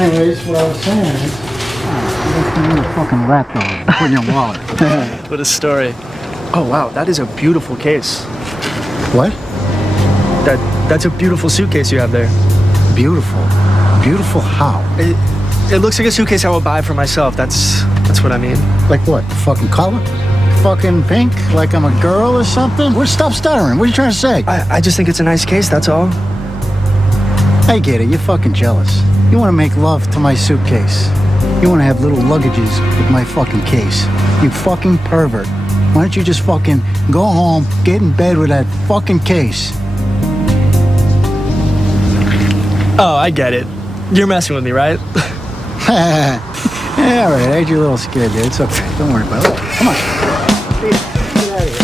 anyways, what I was saying is, you're a fucking rat dog. Put in your wallet. What a story. Oh wow, that is a beautiful case. What? That's a beautiful suitcase you have there. Beautiful. Beautiful how? It looks like a suitcase I would buy for myself. That's what I mean. Like what? Fucking color? Fucking pink? Like I'm a girl or something? Stop stuttering. What are you trying to say? I just think it's a nice case, that's all. I get it. You're fucking jealous. You want to make love to my suitcase. You want to have little luggages with my fucking case. You fucking pervert. Why don't you just fucking go home, get in bed with that fucking case? Oh, I get it. You're messing with me, right? Yeah, all right. I had you a little scared there. It's okay. Don't worry about it. Come on. Get out of here.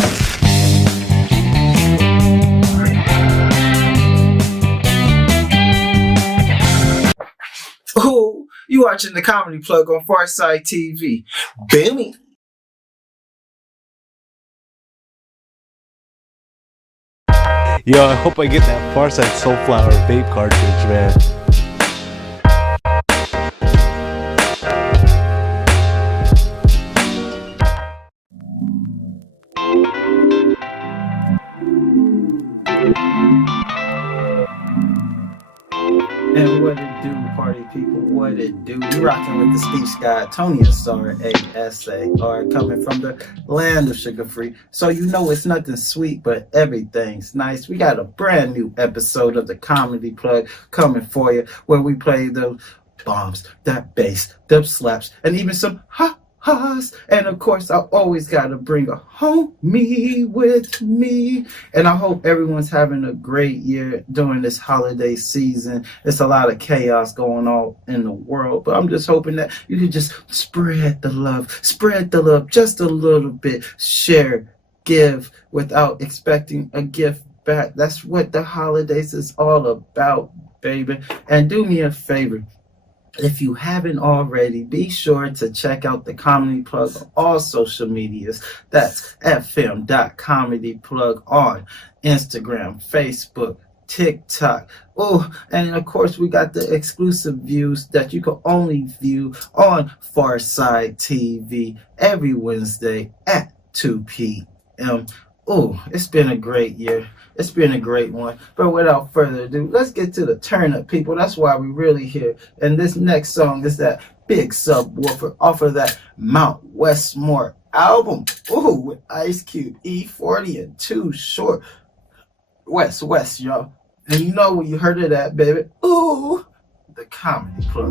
Oh, you watching the Comedy Plug on Pharcyde TV. Bammy. Yo, I hope I get that Pharcyde Soulflower vape cartridge, man. And what it do, party people, what it do? You rocking with the speech guy, Tony Asar, A-S-A-R, coming from the land of sugar-free. So you know it's nothing sweet, but everything's nice. We got a brand new episode of the Comedy Plug coming for you, where we play those bombs, that bass, them slaps, and even some ha-has. And of course, I always gotta bring a homie with me. And I hope everyone's having a great year during this holiday season. It's a lot of chaos going on in the world, but I'm just hoping that you can just spread the love just a little bit. Share, give without expecting a gift back. That's what the holidays is all about, baby. And do me a favor. If you haven't already, be sure to check out the Comedy Plug on all social medias. That's fm.comedyplug on Instagram, Facebook, TikTok. Oh, and of course, we got the exclusive views that you can only view on Pharcyde TV every Wednesday at 2 p.m. Oh, it's been a great year. It's been a great one. But without further ado, let's get to the turn up, people. That's why we're really here. And this next song is that Big Subwoofer off of that Mount Westmore album. Ooh, with Ice Cube, E40, and Too Short. West, y'all. And you know when you heard of that, baby. Ooh, the Comedy Plug.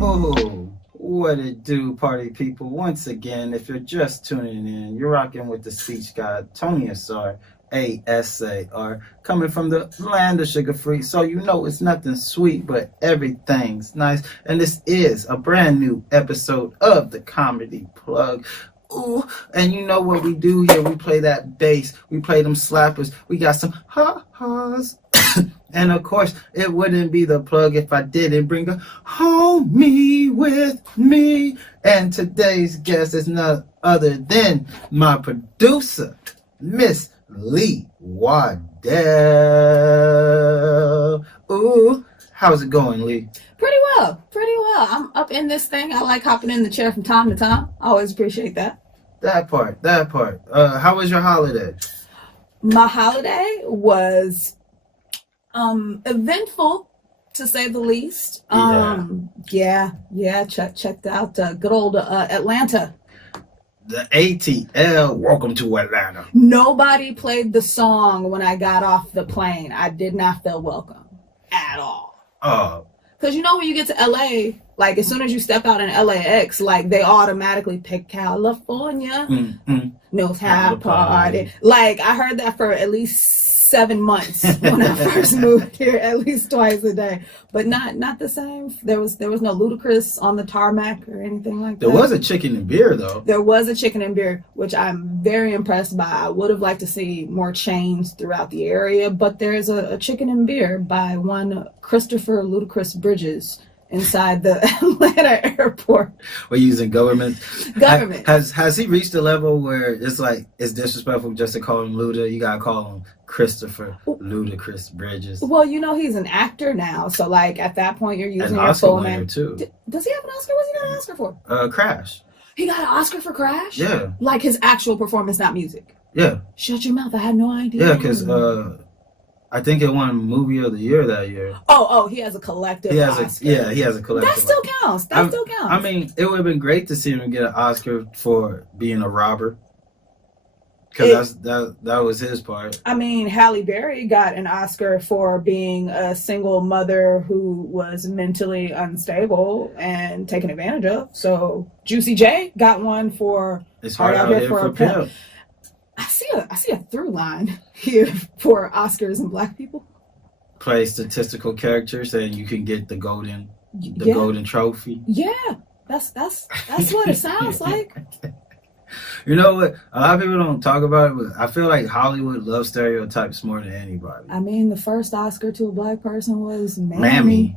Oh. What it do, party people? Once again, if you're just tuning in, you're rocking with the speech guy, Tony Asar, A-S-A-R, coming from the land of sugar-free. So you know it's nothing sweet, but everything's nice. And this is a brand new episode of the Comedy Plug. Ooh, and you know what we do here? We play that bass. We play them slappers. We got some ha-has. And of course, it wouldn't be the plug if I didn't bring a homie with me. And today's guest is none other than my producer, Miss Lee Waddell. Ooh, how's it going, Lee? Pretty well. I'm up in this thing. I like hopping in the chair from time to time. I always appreciate that. That part. How was your holiday? My holiday was eventful, to say the least. Checked out good old Atlanta. The ATL, welcome to Atlanta. Nobody played the song when I got off the plane. I did not feel welcome at all. Because you know when you get to LA, like as soon as you step out in LAX, like they automatically pick California, knows how to party. Like I heard that for at least 7 months when I first moved here, at least twice a day, but not the same. There was no Ludacris on the tarmac or anything like that. There was a chicken and beer though. There was a chicken and beer, which I'm very impressed by. I would have liked to see more chains throughout the area, but there's a chicken and beer by one Christopher Ludacris Bridges inside the Atlanta airport. We're using government. Government. Has he reached a level where it's like it's disrespectful just to call him Luda? You gotta call him Christopher Ludacris Bridges. Well, you know he's an actor now, so like at that point you're using An your Oscar full winner name. too. Does he have an Oscar? What's he got an Oscar for? Crash. He got an Oscar for Crash? Yeah. Like his actual performance, not music. Yeah. Shut your mouth! I had no idea. Yeah, because I think it won Movie of the Year that year. Oh, he has a collective Oscar. He has a collective. That still counts. That still counts. I mean, it would have been great to see him get an Oscar for being a robber. Because that was his part. I mean, Halle Berry got an Oscar for being a single mother who was mentally unstable and taken advantage of. So Juicy J got one for It's Hard Out Here for a Pimp. I see a through line here for Oscars and Black people. Play statistical characters and you can get the golden trophy. Yeah, that's what it sounds like. You know what? A lot of people don't talk about it, but I feel like Hollywood loves stereotypes more than anybody. I mean, the first Oscar to a Black person was Mammy.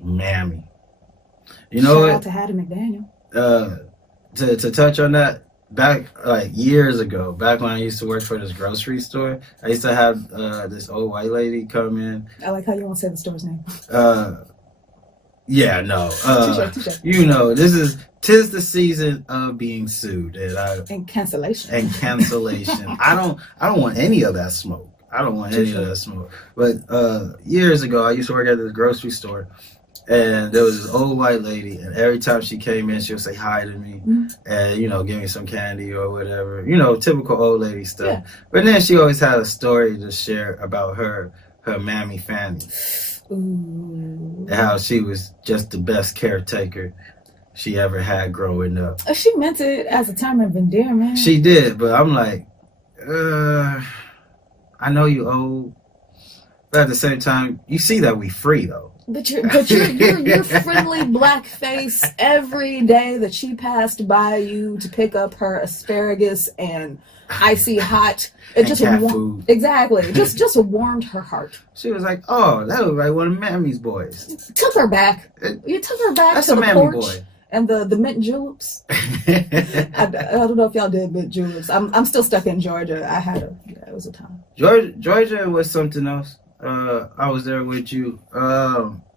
You know Shout what? out to Hattie McDaniel. To touch on that, back like years ago, back when I used to work for this grocery store, I used to have this old white lady come in. I like how you won't say the store's name. Yeah, no. Touche. You know, tis the season of being sued And cancellation. I don't want any of that smoke. But years ago, I used to work at this grocery store, and there was this old white lady, and every time she came in, she would say hi to me, and give me some candy or whatever. Typical old lady stuff. Yeah. But then she always had a story to share about her mammy Fanny. Ooh. And how she was just the best caretaker she ever had growing up. She meant it as a term of endearment. She did, but I'm like, I know you old, but at the same time, you see that we free though. But your friendly black face every day that she passed by you to pick up her asparagus and icy hot. It just food. Exactly. It just warmed her heart. She was like, "Oh, that looks like one of Mammy's boys." Took her back. You took her back That's to a the Mammy porch boy. and the mint juleps. I don't know if y'all did mint juleps. I'm still stuck in Georgia. It was a time. Georgia was something else. I was there with you.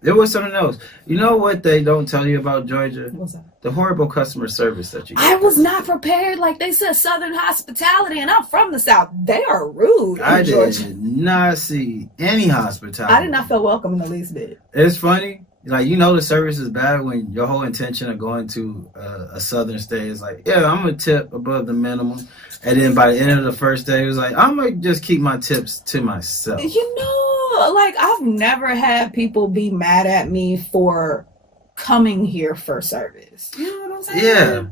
It was something else. You know what they don't tell you about Georgia? What's that? The horrible customer service that you get. I was not prepared. Like they said, Southern hospitality, and I'm from the South. They are rude in Georgia. Did not see any hospitality. I did not feel welcome in the least bit. It's funny. Like, the service is bad when your whole intention of going to a southern state is like, yeah, I'm going to tip above the minimum. And then by the end of the first day, it was like, I'm going to just keep my tips to myself. Like, I've never had people be mad at me for coming here for service. You know what I'm saying? Yeah.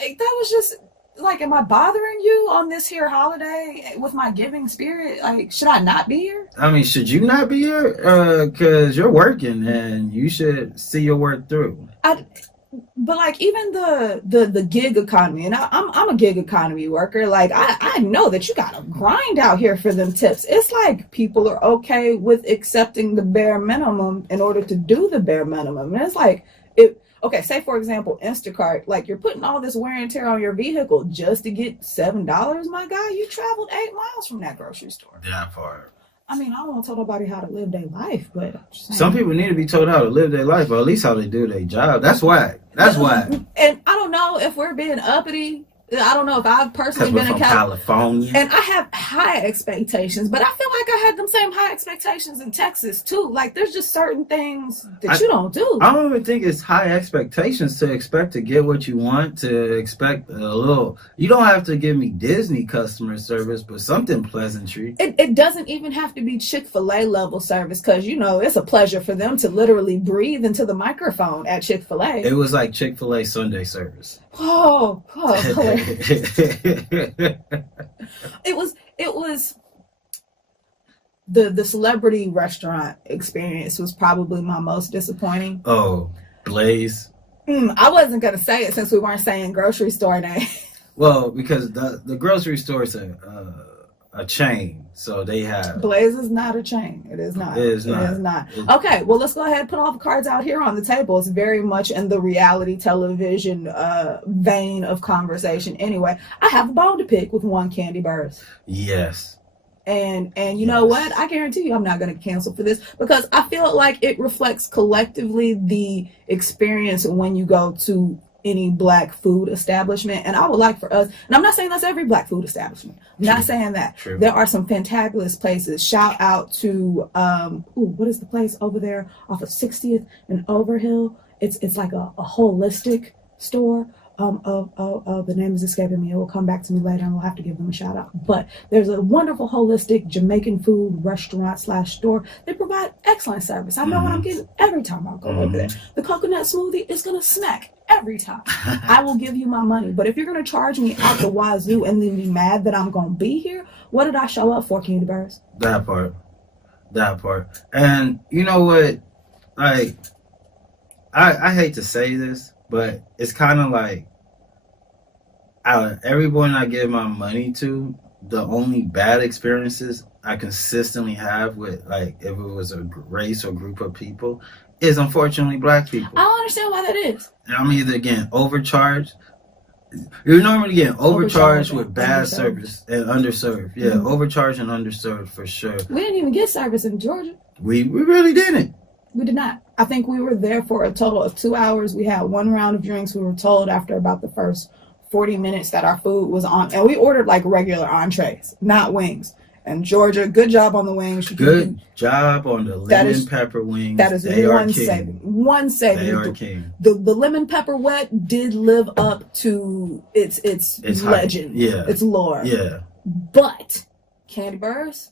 Like, that was just, like, am I bothering you on this here holiday with my giving spirit? Like, should I not be here? I mean, should you not be here? Because you're working and you should see your work through. But like even the gig economy, and I'm a gig economy worker. Like I know that you gotta grind out here for them tips. It's like people are okay with accepting the bare minimum in order to do the bare minimum. And it's like okay, say for example, Instacart, like you're putting all this wear and tear on your vehicle just to get $7, my guy. You traveled 8 miles from that grocery store. That part. I mean, I don't want to tell nobody how to live their life, but some people need to be told how to live their life, or at least how they do their job. That's why. And I don't know if we're being uppity. I don't know if I've personally been in California. And I have high expectations, but I feel like I had them same high expectations in Texas too. Like there's just certain things that you don't do. I don't even think it's high expectations to expect to get what you want, to expect a little. You don't have to give me Disney customer service, but something pleasantry. It doesn't even have to be Chick-fil-A level service, because it's a pleasure for them to literally breathe into the microphone at Chick-fil-A. It was like Chick-fil-A Sunday service. Oh, it was the celebrity restaurant experience was probably my most disappointing. Oh, Blaze. I wasn't gonna say it since we weren't saying grocery store name. Well, because the grocery store is a a chain. So they have... Blaze is not a chain. It is not. It is not. It is not. Okay, well, let's go ahead and put all the cards out here on the table. It's very much in the reality television vein of conversation. Anyway, I have a bone to pick with one Candy Burrs. Yes. And you know what? I guarantee you I'm not going to cancel for this because I feel like it reflects collectively the experience when you go to any black food establishment. And I would like for us, and I'm not saying that's every black food establishment. I'm not saying that. True. There are some fantabulous places. Shout out to what is the place over there off of 60th and Overhill? It's like a holistic store. The name is escaping me. It will come back to me later and we'll have to give them a shout out. But there's a wonderful holistic Jamaican food restaurant / store. They provide excellent service. I know what I'm getting every time I go over there. The coconut smoothie is going to smack every time. I will give you my money. But if you're going to charge me out the wazoo and then be mad that I'm going to be here, what did I show up for, Candy Burrs? That part. And you know what? Like, I hate to say this, but it's kind of like out of everyone I give my money to, the only bad experiences I consistently have with, like, if it was a race or group of people, is unfortunately black people. I don't understand why that is. I'm either getting overcharged. You're normally getting overcharged with bad service and underserved. Yeah, overcharged and underserved for sure. We didn't even get service in Georgia. We really didn't. We did not. I think we were there for a total of 2 hours. We had one round of drinks. We were told after about the first 40 minutes that our food was on. And we ordered like regular entrees, not wings. And Georgia, good job on the wings. Good job on the lemon pepper wings. That is one saving. One saving. They are king. The lemon pepper wet did live up to its legend. Yeah. Its lore. Yeah. But Candy Burrs,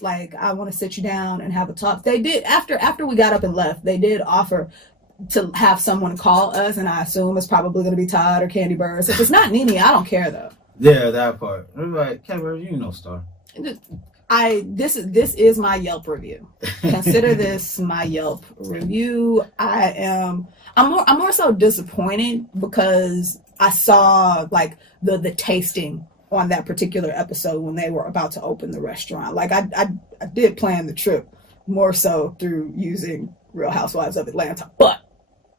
like, I want to sit you down and have a talk. They did, after we got up and left, they did offer to have someone call us, and I assume it's probably going to be Todd or Candy Burrs. If it's not Nene, I don't care though. Yeah, that part. I'm like, Candy Burrs, you know, star. This is my Yelp review. Consider this my Yelp review. I'm more so disappointed because I saw like the tasting on that particular episode when they were about to open the restaurant. Like I did plan the trip more so through using Real Housewives of Atlanta, but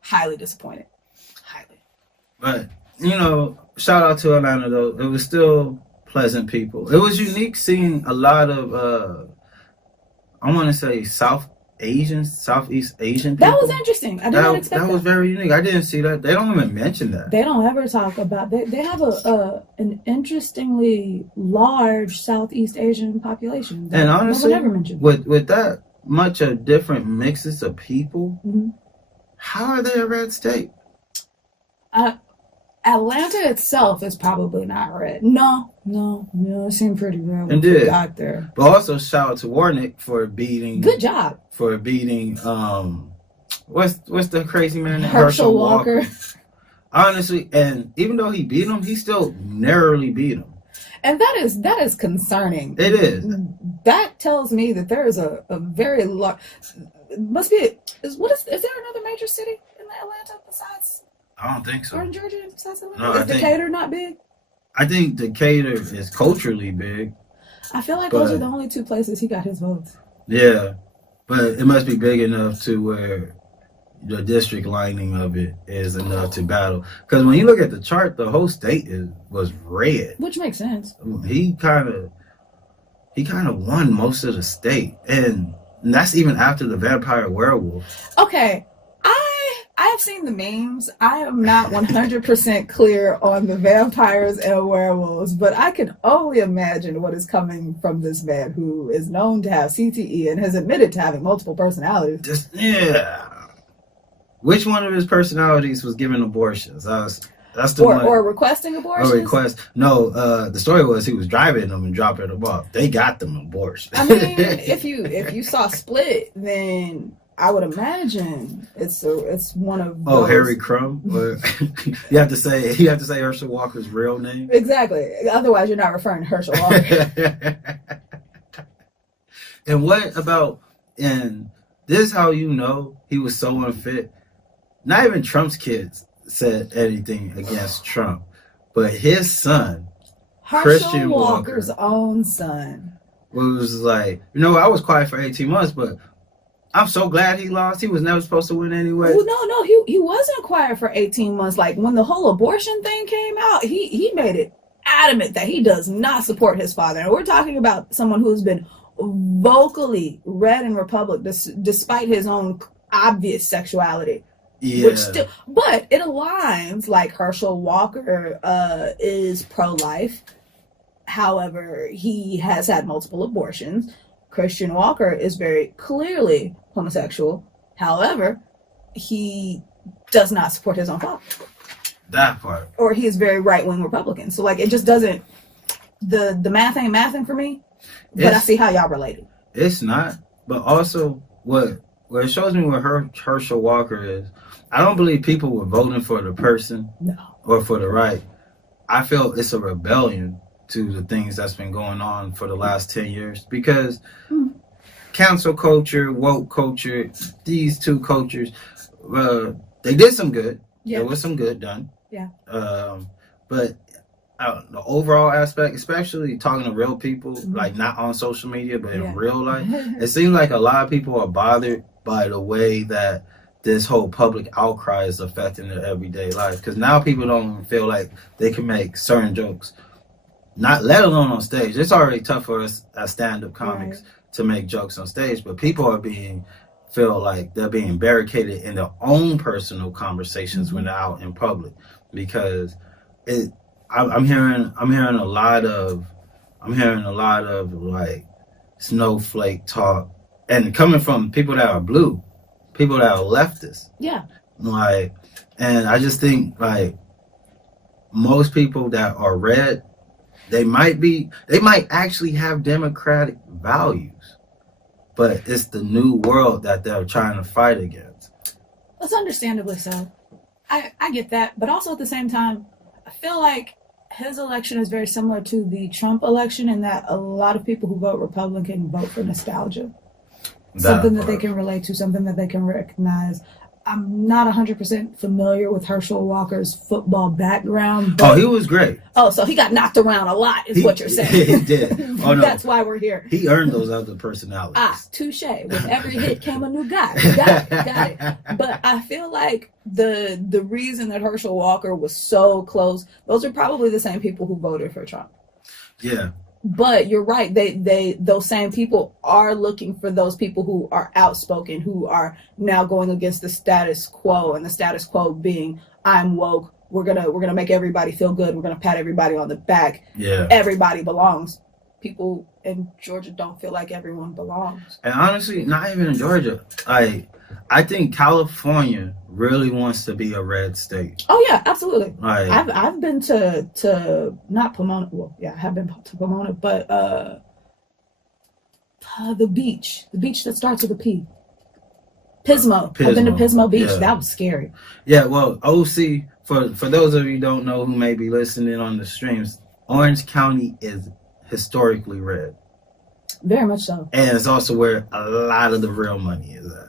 highly disappointed. Highly. But, you know, shout out to Atlanta though. It was still pleasant people. It was unique seeing a lot of I want to say Southeast Asian people. That was interesting. I did not expect that. That was very unique. I didn't see that. They don't even mention that. They don't ever talk about. They have an interestingly large Southeast Asian population. And honestly, no one ever mentioned. With that much of different mixes of people, how are they a red state? Atlanta itself is probably not red. No, it seemed pretty red when we got there. But also shout out to Warnick for beating. Good job. For beating what's the crazy man name? Herschel Walker. Honestly, and even though he beat him, he still narrowly beat him. And that is concerning. It is. That tells me that there is a very large. Must be. Is there another major city in Atlanta besides? I don't think so. Or in Georgia besides Atlanta? No, is Decatur not big? I think Decatur is culturally big. I feel like those are the only two places he got his votes. Yeah, but it must be big enough to where the district lining of it is enough to battle. Because when you look at the chart, the whole state was red. Which makes sense. He kind of won most of the state, and that's even after the vampire werewolf. Okay. I have seen the memes. I am not 100% clear on the vampires and werewolves, but I can only imagine what is coming from this man who is known to have CTE and has admitted to having multiple personalities. Which one of his personalities was given abortions? That's the one. Or requesting abortions? No, the story was he was driving them and dropping them off. They got them abortions. I mean, if you saw Split, then I would imagine it's one of those. Oh, Harry Crumb. you have to say Herschel Walker's real name. Exactly. Otherwise, you're not referring to Herschel Walker. And what about? And this is how you know he was so unfit. Not even Trump's kids said anything against Trump, but his son Christian Walker's Walker own son. was like, I was quiet for 18 months, but I'm so glad he lost. He was never supposed to win anyway. Well, no, he wasn't quiet for 18 months. Like when the whole abortion thing came out, he made it adamant that he does not support his father. And we're talking about someone who's been vocally red in Republic despite his own obvious sexuality. Yeah. But it aligns. Like Herschel Walker is pro-life. However, he has had multiple abortions. Christian Walker is very clearly homosexual. However, he does not support his own father. That part. Or he is very right-wing Republican. So, like, it just doesn't... The math ain't mathing for me. But I see how y'all related. It's not. But also, what it shows me what Herschel Walker is, I don't believe people were voting for the person or for the right. I feel it's a rebellion to the things that's been going on for the last 10 years. Because cancel culture, woke culture, these two cultures, they did some good. Yeah. There was some good done. Yeah. But the overall aspect, especially talking to real people, like not on social media, but in real life, it seems like a lot of people are bothered by the way that this whole public outcry is affecting their everyday life. Because now people don't feel like they can make certain jokes, not let alone on stage. It's already tough for us as stand-up comics to make jokes on stage, but people are feel like they're being barricaded in their own personal conversations when they're out in public, because I'm hearing a lot of like snowflake talk, and coming from people that are blue, people that are leftists. Yeah. Like, and I just think like most people that are red, they might actually have democratic values, but it's the new world that they're trying to fight against. That's understandably so. I get that, but also at the same time, I feel like his election is very similar to the Trump election in that a lot of people who vote Republican vote for nostalgia. Something that they can relate to, something that they can recognize. I'm not 100% familiar with Herschel Walker's football background. Oh, he was great. Oh, so he got knocked around a lot is what you're saying. He did. Oh, no. That's why we're here. He earned those other personalities. Touche. With every hit came a new guy. Got it. But I feel like the reason that Herschel Walker was so close, those are probably the same people who voted for Trump. Yeah. But you're right. Those same people are looking for those people who are outspoken, who are now going against the status quo, and the status quo being, I'm woke. We're gonna make everybody feel good. We're gonna pat everybody on the back. Yeah. Everybody belongs. People in Georgia don't feel like everyone belongs. And honestly, not even in Georgia. I think California really wants to be a red state. Oh yeah, absolutely. Like, I've been to not Pomona. Well, yeah, I have been to Pomona, but the beach that starts with a P. Pismo. I've been to Pismo Beach. Yeah. That was scary. Yeah, well, OC, for those of you who don't know who may be listening on the streams, Orange County is historically red. Very much so. And it's also where a lot of the real money is at.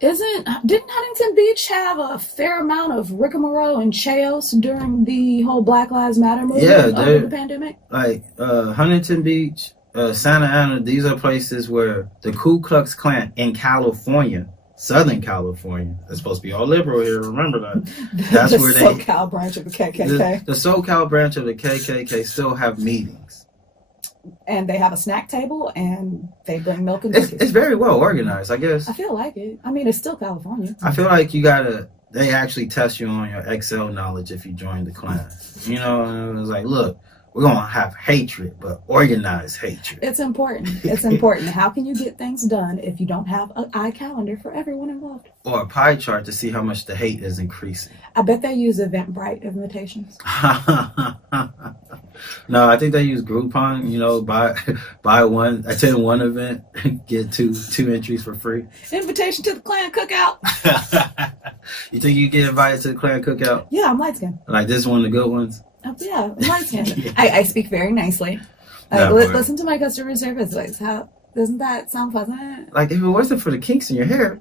Didn't Huntington Beach have a fair amount of rigmarole and chaos during the whole Black Lives Matter movement over the pandemic? Like Huntington Beach, Santa Ana, these are places where the Ku Klux Klan in California, Southern California, it's supposed to be all liberal here, remember that. That's the where the SoCal branch of the KKK. The SoCal branch of the KKK still have meetings. And they have a snack table, and they bring milk and biscuits. It's very well organized, I guess. I feel like it. I mean, it's still California. I feel like they actually test you on your Excel knowledge if you join the Klan. You know, and it's like, look, we're going to have hatred, but organized hatred. It's important. It's important. How can you get things done if you don't have an iCalendar for everyone involved? Or a pie chart to see how much the hate is increasing. I bet they use Eventbrite invitations. No, I think they use Groupon. You know, buy one, attend one event, get two entries for free. Invitation to the Klan cookout. You think you get invited to the Klan cookout? Yeah, I'm light skinned. Like this one of the good ones? Oh, yeah, I'm light skinned. Yeah. I speak very nicely. Listen to my customer service voice. How doesn't that sound pleasant? Like if it wasn't for the kinks in your hair.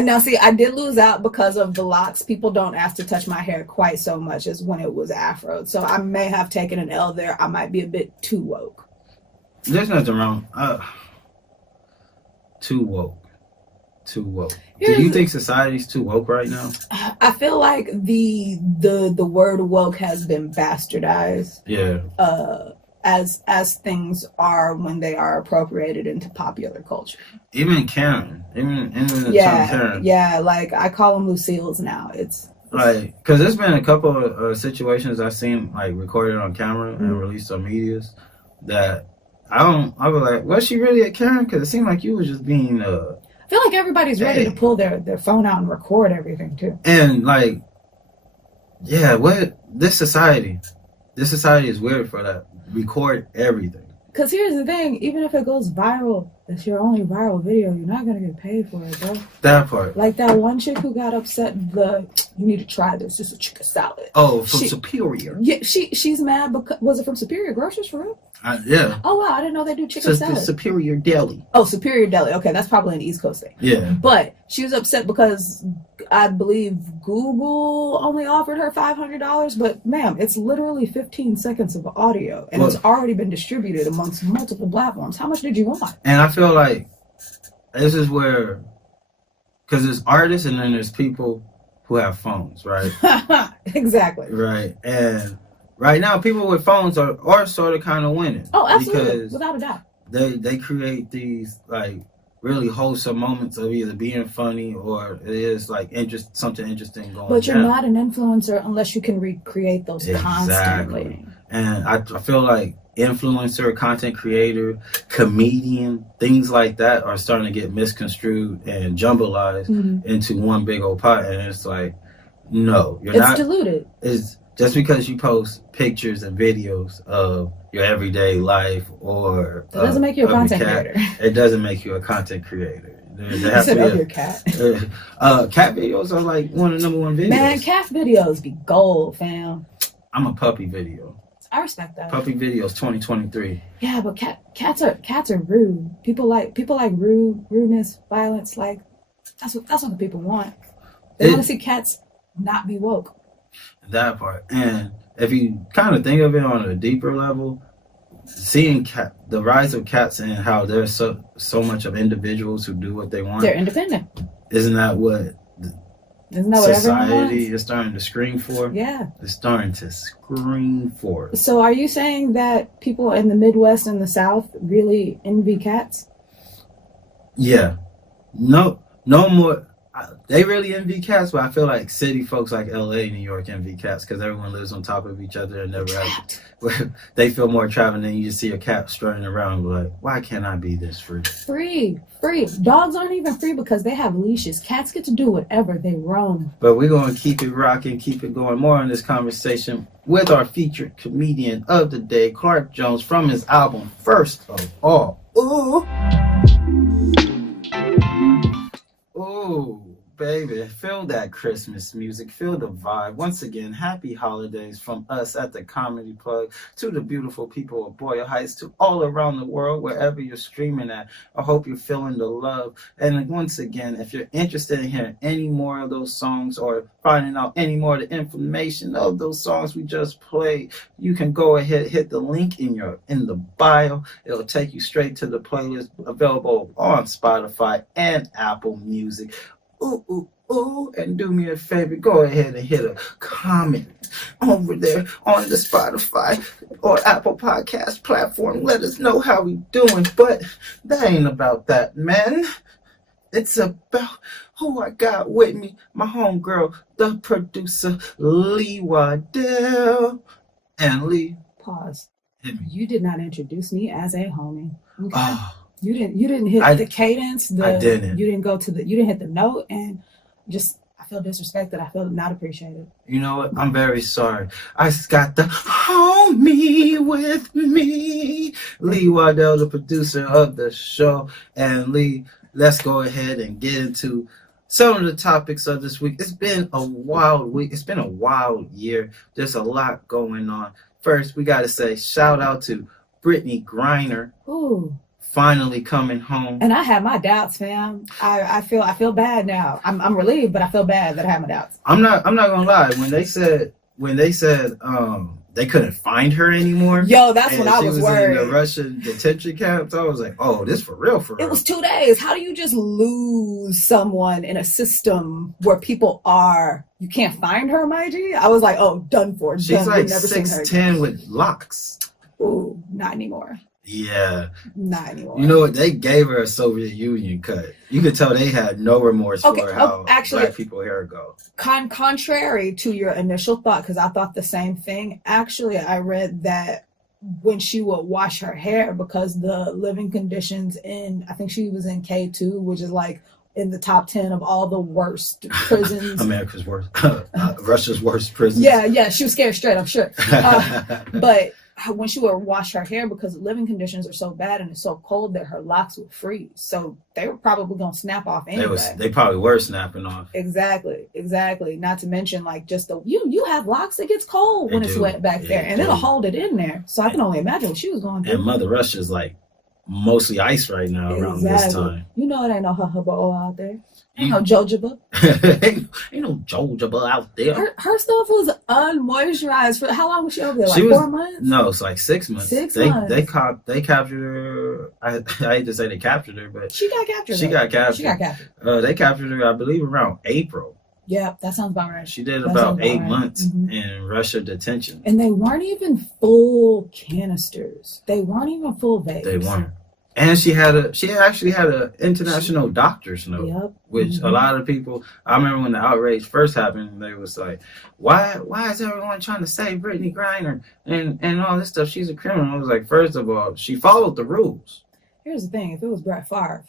Now, see, I did lose out because of the locks. People don't ask to touch my hair quite so much as when it was afro. So I may have taken an L there. I might be a bit too woke. There's nothing wrong. Too woke. Too woke. Do you think society's too woke right now? I feel like the word woke has been bastardized. Yeah. As things are when they are appropriated into popular culture. Even Karen. Even the yeah, term Karen. Yeah, like I call them Lucille's now. It's like, because there's been a couple of situations I've seen like recorded on camera and released on medias that I was like, was she really a Karen? Because it seemed like you was just being I feel like everybody's ready to pull their phone out and record everything too. And like, yeah, this society is weird for that. Record everything. Because here's the thing, even if it goes viral, it's your only viral video, you're not going to get paid for it, bro. That part. Like that one chick who got upset, you need to try this. It's a chicken salad. Oh, from Superior. Yeah, she's mad because, was it from Superior Groceries for real? Yeah. Oh, wow, I didn't know they do chicken salad. The Superior Deli. Oh, Superior Deli. Okay, that's probably an East Coast thing. Yeah. But she was upset because I believe Google only offered her $500. But, ma'am, it's literally 15 seconds of audio. And it's already been distributed amongst multiple platforms. How much did you want? And I feel like this is where, because there's artists and then there's people who have phones, right? Exactly. Right. And right now, people with phones are sort of kind of winning. Oh, absolutely. Because without a doubt. They create these, like, really wholesome moments of either being funny or it is, like, something interesting going on. But you're not an influencer unless you can recreate those constantly. And I feel like influencer, content creator, comedian, things like that are starting to get misconstrued and jumblized into one big old pot. And it's like, no, it's not diluted. It's just because you post pictures and videos of your everyday life or it doesn't make you a content creator. It doesn't make you a content creator. There has to be your cat. Cat videos are like one of the number one videos. Man, cat videos be gold, fam. I'm a puppy video. I respect that. Puppy videos 2023. Yeah, but cats are rude. People like rudeness, violence. Like that's what the people want. They want to see cats not be woke. That part. And if you kind of think of it on a deeper level, seeing the rise of cats and how there's so much of individuals who do what they want. They're independent. Isn't that what society is starting to scream for? Yeah. It's starting to scream for it. So are you saying that people in the Midwest and the South really envy cats? Yeah. No more. They really envy cats, but I feel like city folks like LA, New York envy cats because everyone lives on top of each other and never they feel more traveling than you just see a cat strutting around like, why can't I be this free? Free. Dogs aren't even free because they have leashes. Cats get to do whatever they roam. But we're going to keep it rocking, keep it going more on this conversation with our featured comedian of the day, Clark Jones, from his album First of All. Ooh, baby, feel that Christmas music, feel the vibe. Once again, happy holidays from us at the Comedy Plug to the beautiful people of Boyle Heights, to all around the world, wherever you're streaming at. I hope you're feeling the love. And once again, if you're interested in hearing any more of those songs or finding out any more of the information of those songs we just played, you can go ahead, hit the link in the bio. It'll take you straight to the playlist available on Spotify and Apple Music. Ooh, and do me a favor, go ahead and hit a comment over there on the Spotify or Apple Podcast platform. Let us know how we doing, but that ain't about that, man. It's about who I got with me, my homegirl, the producer, Lee Waddell. And Lee, pause. Hit me. You did not introduce me as a homie. Okay? You didn't hit the cadence. I didn't. You didn't hit the note, and I feel disrespected. I feel not appreciated. You know what? I'm very sorry. I just got the homie with me, Lee Waddell, the producer of the show. And Lee, let's go ahead and get into some of the topics of this week. It's been a wild week. It's been a wild year. There's a lot going on. First, we got to say shout out to Brittney Griner. Ooh. finally coming home. And I had my doubts, fam. I feel bad now. I'm relieved, but I feel bad that I have my doubts. I'm not gonna lie. When they said they couldn't find her anymore. Yo, that's when I was worried. In the Russian detention camps. I was like, oh, this for real, for real. It was 2 days. How do you just lose someone in a system where people are? You can't find her, my G? I was like, oh, done for. She's done. like Never 6'10" with locks. Ooh, not anymore. Yeah. Not anymore. You know what? They gave her a Soviet Union cut. You could tell they had no remorse for how black people hair go. Contrary to your initial thought, because I thought the same thing, actually, I read that when she would wash her hair, because the living conditions I think she was in K2, which is like in the top 10 of all the worst prisons. America's worst. Russia's worst prisons. Yeah, she was scared straight, I'm sure. But when she would wash her hair, because the living conditions are so bad and it's so cold that her locks would freeze. So they were probably going to snap off anyway. They probably were snapping off. Exactly. Not to mention, like, just you have locks that gets cold when it's wet back there, and it'll hold it in there. So I can only imagine what she was going through. And Mother Russia's like mostly ice right now around this time. You know it ain't no hubba out there. Ain't no jojoba. ain't no jojoba out there. Her stuff was unmoisturized. For how long was she over there? Like 4 months? No, it's like 6 months. 6 months. They captured her. I hate to say they captured her, but she got captured. She got captured. They captured her, I believe, around April. Yeah, that sounds about right. She did about 8 months in Russia detention. And they weren't even full canisters. They weren't even full vapes. They weren't. And she actually had an international doctor's note, which a lot of people, I remember when the outrage first happened, they was like, why is everyone trying to save Brittney Griner and all this stuff? She's a criminal. I was like, first of all, she followed the rules. Here's the thing. If it was Brett Favre,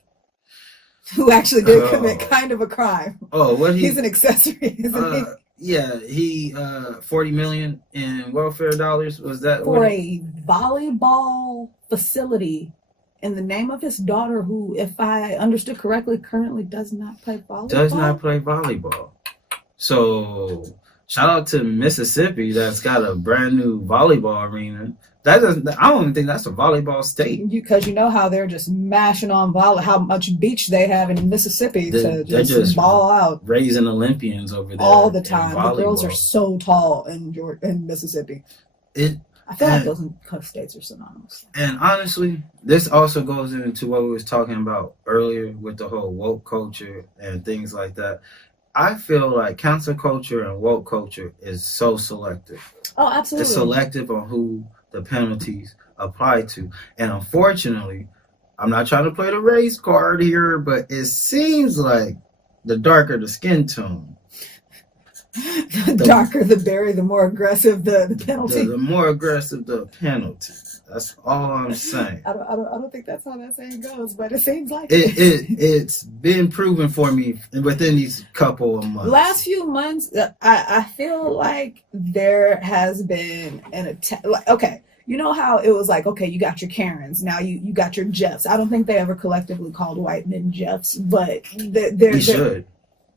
who actually did commit kind of a crime. Oh, what he's an accessory, isn't he? Yeah, he $40 million in welfare dollars. Was that for a volleyball facility in the name of his daughter, who, if I understood correctly, currently does not play volleyball. So shout out to Mississippi that's got a brand new volleyball arena. I don't even think that's a volleyball state. Because you know how they're just mashing on how much beach they have in Mississippi to just ball out. Raising Olympians over there all the time. The girls are so tall in Mississippi. I feel like those states are synonymous. And honestly, this also goes into what we was talking about earlier with the whole woke culture and things like that. I feel like cancel culture and woke culture is so selective. Oh, absolutely. It's selective on who the penalties apply to. And unfortunately, I'm not trying to play the race card here, but it seems like the darker the skin tone, the darker the berry, the more aggressive the penalty. The more aggressive the penalty. That's all I'm saying. I don't think that's how that saying goes, but it seems like it's been proven for me within these couple of months. Last few months, I feel like there has been an attempt. Like, okay, you know how it was like, okay, you got your Karens, now you got your Jeffs. I don't think they ever collectively called white men Jeffs, but we should.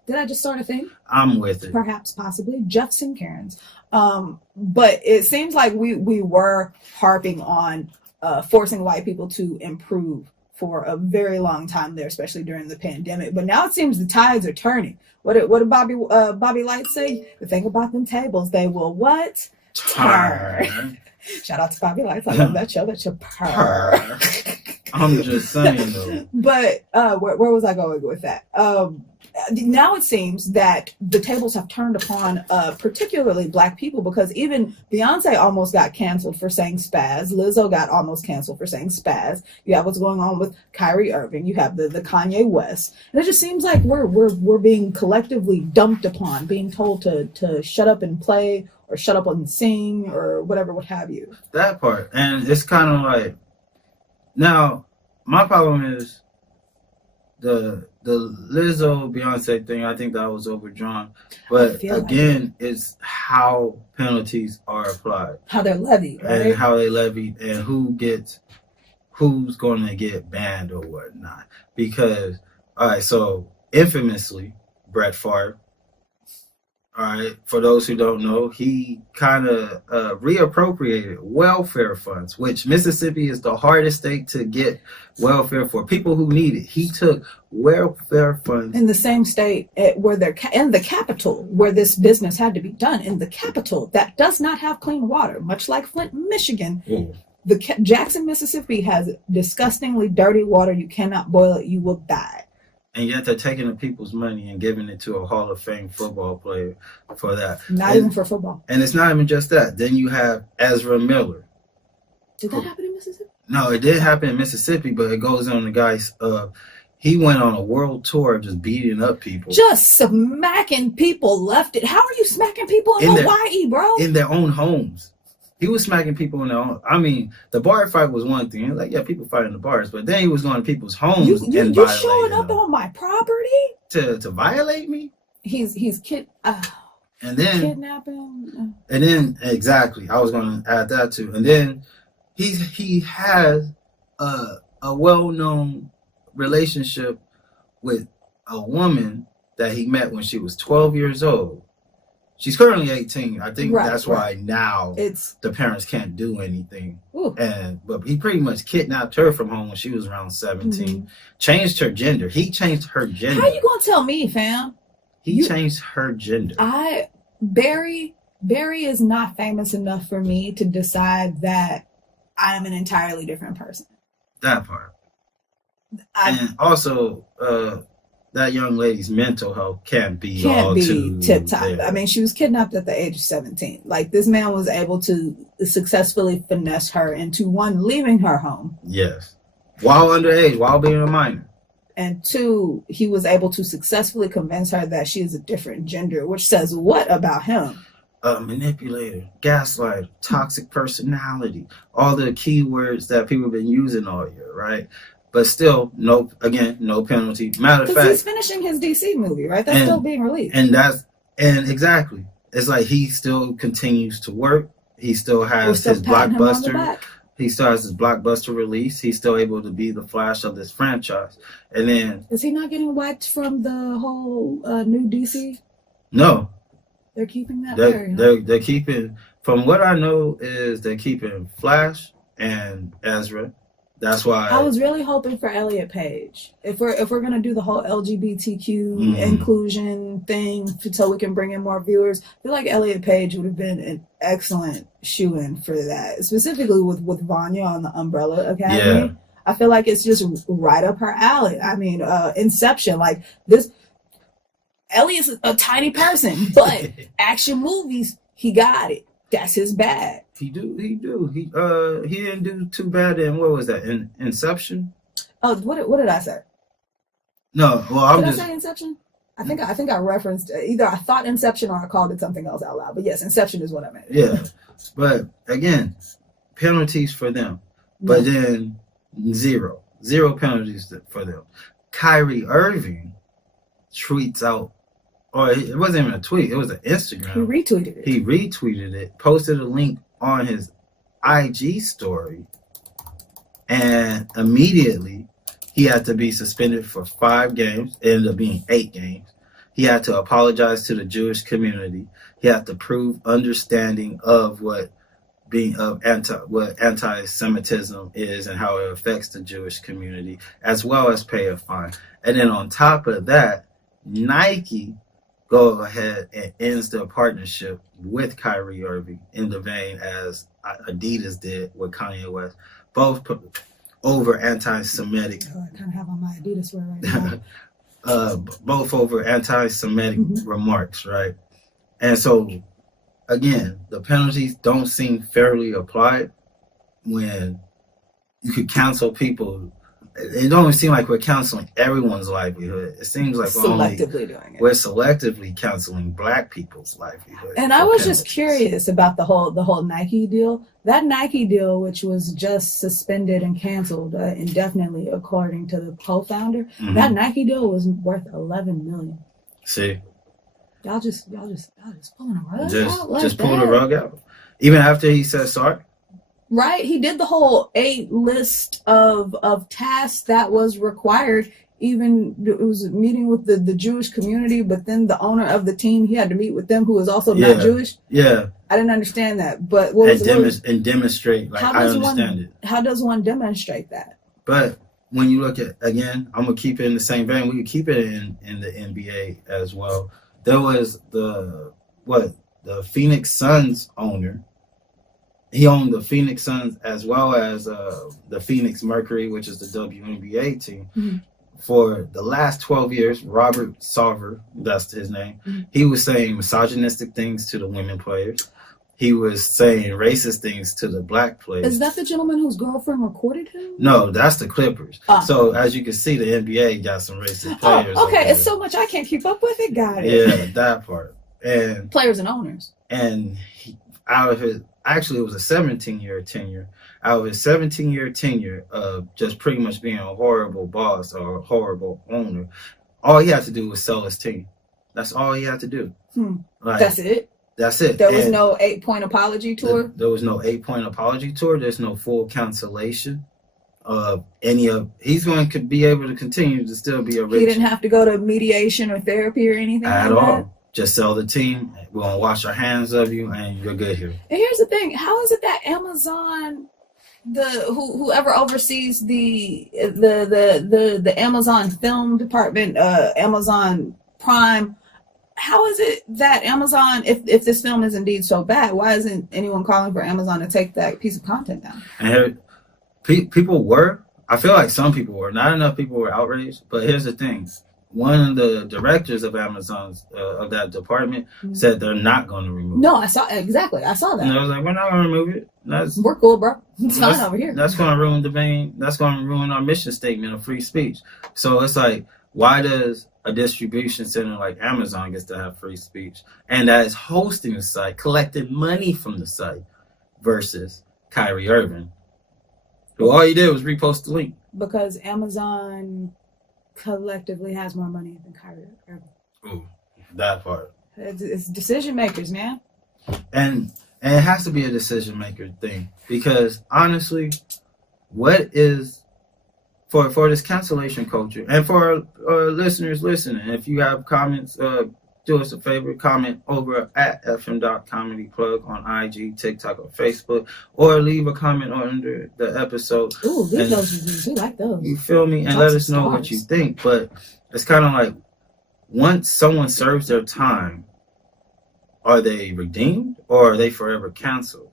Did I just start a thing? I'm with it. Perhaps, possibly. Jeffs and Karens. But it seems like we were harping on forcing white people to improve for a very long time there, especially during the pandemic. But now it seems the tides are turning. What did Bobby Light say? The thing about them tables, they will what? Turn. Shout out to Bobby Lights. I love that show. That show purr. I'm just saying though. But where was I going with that? Now it seems that the tables have turned upon particularly Black people, because even Beyonce almost got canceled for saying spaz. Lizzo got almost canceled for saying spaz. You have what's going on with Kyrie Irving. You have the Kanye West. And it just seems like we're being collectively dumped upon, being told to shut up and play or shut up and sing or whatever, what have you. That part. And it's kind of like, now my problem is the Lizzo Beyonce thing. I think that was overdrawn, but again, it's how penalties are applied, how they're levied, right? And how they levied, and who's going to get banned or whatnot. Because all right, so infamously, Brett Favre, All right. For those who don't know, he kind of reappropriated welfare funds, which Mississippi is the hardest state to get welfare for people who need it. He took welfare funds in the same state where they're in the capital, where this business had to be done, in the capital that does not have clean water, much like Flint, Michigan. Jackson, Mississippi has disgustingly dirty water. You cannot boil it; you will die. And yet they're taking the people's money and giving it to a Hall of Fame football player for that. Not even for football. And it's not even just that. Then you have Ezra Miller. Did that happen in Mississippi? No, it did happen in Mississippi, but it goes on the guy's. He went on a world tour just beating up people. Just smacking people left it. How are you smacking people in Hawaii, bro? In their own homes. He was smacking people in their own. I mean, the bar fight was one thing. Like, yeah, people fight in the bars, but then he was going to people's homes you and violating showing up on my property to violate me. He's and then kidnapping. And then exactly, I was going to add that too. And then he has a well-known relationship with a woman that he met when she was 12 years old. She's currently 18. I think that's why now the parents can't do anything. But he pretty much kidnapped her from home when she was around 17. Changed her gender. He changed her gender. How you gonna tell me, fam? He changed her gender. Barry is not famous enough for me to decide that I'm an entirely different person. That part. And also, that young lady's mental health can't be tip top. I mean, she was kidnapped at the age of 17. Like, this man was able to successfully finesse her into, one, leaving her home. Yes. While underage, while being a minor. And two, he was able to successfully convince her that she is a different gender, which says what about him? Manipulator, gaslighter, toxic personality, all the keywords that people have been using all year, right? But still, no penalty. Matter of fact, he's finishing his DC movie, right? That's still being released. And exactly. It's like he still continues to work. He still has his blockbuster. He still has his blockbuster release. He's still able to be the Flash of this franchise. And then, is he not getting wiped from the whole new DC? No. They're keeping that. They're keeping. From what I know, is they're keeping Flash and Ezra. That's why I was really hoping for Elliot Page. If we're gonna do the whole LGBTQ inclusion thing, so we can bring in more viewers, I feel like Elliot Page would have been an excellent shoe-in for that, specifically with Vanya on the Umbrella Academy. Yeah. I feel like it's just right up her alley. I mean, Inception, like this. Elliot's a tiny person, but action movies, he got it. That's his bag. He do. He didn't do too bad in, what was that, in Inception? Oh, what did I say? No, well, did I say Inception? I think I referenced either I thought Inception or I called it something else out loud. But yes, Inception is what I meant. Yeah, but again, penalties for them, but then zero penalties for them. Kyrie Irving tweets out. Or it wasn't even a tweet. It was an Instagram. He retweeted it, posted a link on his IG story, and immediately he had to be suspended for 5 games. It ended up being 8 games. He had to apologize to the Jewish community. He had to prove understanding of what anti-Semitism is and how it affects the Jewish community, as well as pay a fine. And then on top of that, Nike go ahead and ends their partnership with Kyrie Irving in the vein as Adidas did with Kanye West, both over anti-Semitic. Oh, I kind of have on my Adidas wear right now. Both over anti-Semitic remarks, right? And so, again, the penalties don't seem fairly applied when you could cancel people. It don't seem like we're canceling everyone's livelihood. It seems like we're selectively canceling Black people's livelihood. And I was just curious about the whole Nike deal. That Nike deal, which was just suspended and canceled indefinitely, according to the co-founder, that Nike deal was worth $11 million. See, y'all just pulling a rug out. Just pulling a rug out, even after he said sorry. Right, he did the whole 8 list of tasks that was required even it was a meeting with the Jewish community, but then the owner of the team, he had to meet with them who was also not Jewish. Yeah. I didn't understand that. But and demonstrate, like, I understand it. How does one demonstrate that? But when you look at, again, I'm going to keep it in the same vein. We could keep it in the NBA as well. There was the Phoenix Suns owner. He owned the Phoenix Suns as well as the Phoenix Mercury, which is the WNBA team. Mm-hmm. For the last 12 years, Robert Sarver, that's his name, mm-hmm. he was saying misogynistic things to the women players. He was saying racist things to the black players. Is that the gentleman whose girlfriend recorded him? No, that's the Clippers. So as you can see, the NBA got some racist players. Oh, okay. It's so much I can't keep up with it. Got it. Yeah, that part. And players and owners. And out of his, actually it was a 17-year tenure. Out of his 17-year tenure of just pretty much being a horrible boss or a horrible owner, all he had to do was sell his team. That's all he had to do. Like, that's it? That's it. There was no 8-point apology tour? There was no 8-point apology tour. There's no full cancellation of any of. He's going to be able to continue to still be a rich. He didn't have to go to mediation or therapy or anything at like all. That? Just sell the team. We're going to wash our hands of you and you're good here. And here's the thing. How is it that Amazon, whoever oversees the Amazon film department, Amazon Prime, how is it that Amazon, if this film is indeed so bad, why isn't anyone calling for Amazon to take that piece of content down? And people were. I feel like some people were. Not enough people were outraged. But here's the thing. One of the directors of Amazon's of that department said they're not going to remove it. No, I saw that. And I was like, we're not going to remove it. We're cool, bro. It's fine over here. That's going to ruin the vein. That's going to ruin our mission statement of free speech. So it's like, why does a distribution center like Amazon gets to have free speech and that is hosting the site, collecting money from the site, versus Kyrie Irving, who all he did was repost the link? Because Amazon collectively has more money than Kyrie Irving. Ooh, that part. It's decision makers, man. And it has to be a decision maker thing, because honestly, what is for this cancellation culture, and for our listeners listening, if you have comments, do us a favor, comment over at fm.comedyplug on IG, TikTok, or Facebook, or leave a comment under the episode. Ooh, leave those reviews. We like those. You feel me? And let us know what you think. But it's kind of like, once someone serves their time, are they redeemed or are they forever canceled?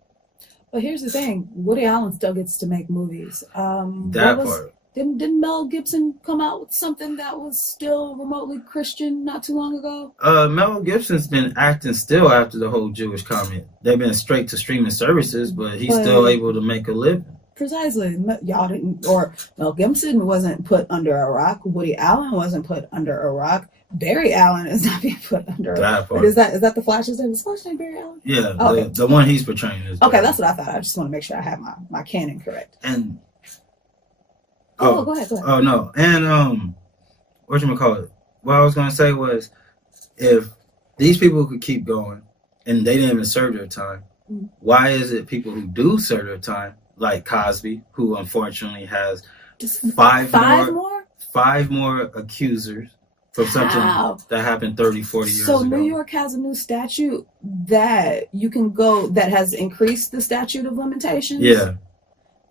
But here's the thing: Woody Allen still gets to make movies. That part. Didn't Mel Gibson come out with something that was still remotely Christian not too long ago? Mel Gibson's been acting still after the whole Jewish comment. They've been straight to streaming services, but he's still able to make a living. Precisely. Y'all didn't, or Mel Gibson wasn't put under a rock. Woody Allen wasn't put under a rock. Barry Allen is not being put under a rock. Is that the Flash's name? Is Flash named Barry Allen? Yeah, okay. the one he's portraying is okay, that's what I thought. I just want to make sure I have my canon correct. And go ahead. Oh no. And whatchamacallit? What I was gonna say was, if these people could keep going and they didn't even serve their time, why is it people who do serve their time, like Cosby, who unfortunately has five more accusers for something that happened 30-40 years ago. So New York has a new statute that you can go, that has increased the statute of limitations? Yeah.